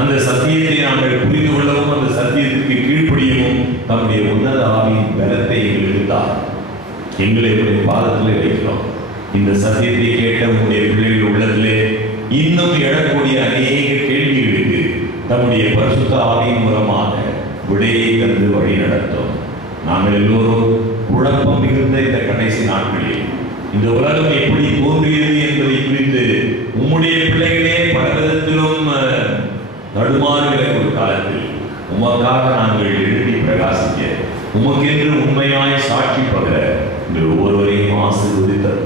அந்த சத்தியத்தை நாங்கள் புரிந்து கொள்ளவும், அந்த சத்தியத்திற்கு கீழ்ப்படியவும் தம்முடைய உன்னத ஆவியின் பலத்தை எங்களுக்கு தார். எங்களை உடைய பாதத்திலே வைக்கிறோம். இந்த சத்தியத்தை கேட்ட உங்களுடைய பிள்ளைகள் உள்ளத்திலே இன்னும் எழக்கூடிய அநேக கேள்விகளுக்கு தம்முடைய பரிசுத்த ஆவியின் மூலமாக விடையை தந்து வழி நடத்தும். நாங்கள் எல்லோரும் குழப்பம் மிகுந்த இந்த கடைசி நாட்களில் இந்த உலகம் எப்படி தோன்றியது என்பதை குறித்து உம்முடைய பிள்ளைகளே பல விதத்திலும் தடுமாறுகிற ஒரு காலத்தில் உமக்காக நாங்கள் எழுதி பிரகாசிக்க, உமக்கென்று உண்மையாய் சாட்சி பகர நீங்கள் ஒவ்வொருவரையும் ஆசீர்வதித்தோம்.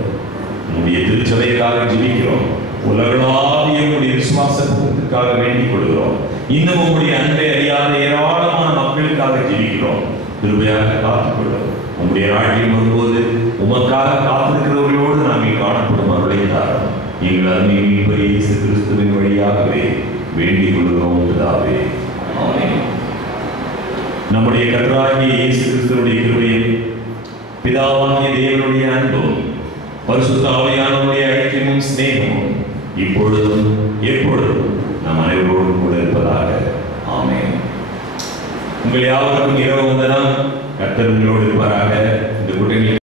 உம்முடைய திருச்சபைக்காக ஜெபிக்கிறோம். உலகளாவிய உங்களுடைய விசுவாசத்துக்காக வேண்டிக் கொள்கிறோம். இன்னும் உங்களுடைய அன்பை அறியாத ஏராளமான மக்களுக்காக ஜெபிக்கிறோம். கிருபையாக காத்துக்கொள்ளும். உங்களுடைய ராஜ்யம் வரும்போது உமக்காக காத்திருக்கிறவர்களோடு நாங்கள் காணப்படும் அருளை தாரும். எங்கள் அருமை மீட்பர் இயேசு கிறிஸ்துவின் வழியாகவே வேண்டிக் கொள்கிறோம் பிதாவே. ஆமென். நம்முடைய கர்த்தராகிய இயேசு கிறிஸ்துவினுடைய கிருபையும் பிதாவாகிய தேவனுடைய அன்பும் பரிசுத்த ஆவியானவருடைய ஐக்கியமும் சிநேகமும் இப்பொழுதும் எப்பொழுதும் நம் அனைவரோடும் கூட இருப்பதாக. ஆமென். உங்கள் யாவருக்கும் இரவு வந்தனம். கர்த்தர் உங்களோடு இருப்பாராக. இந்த கூட்டங்களில்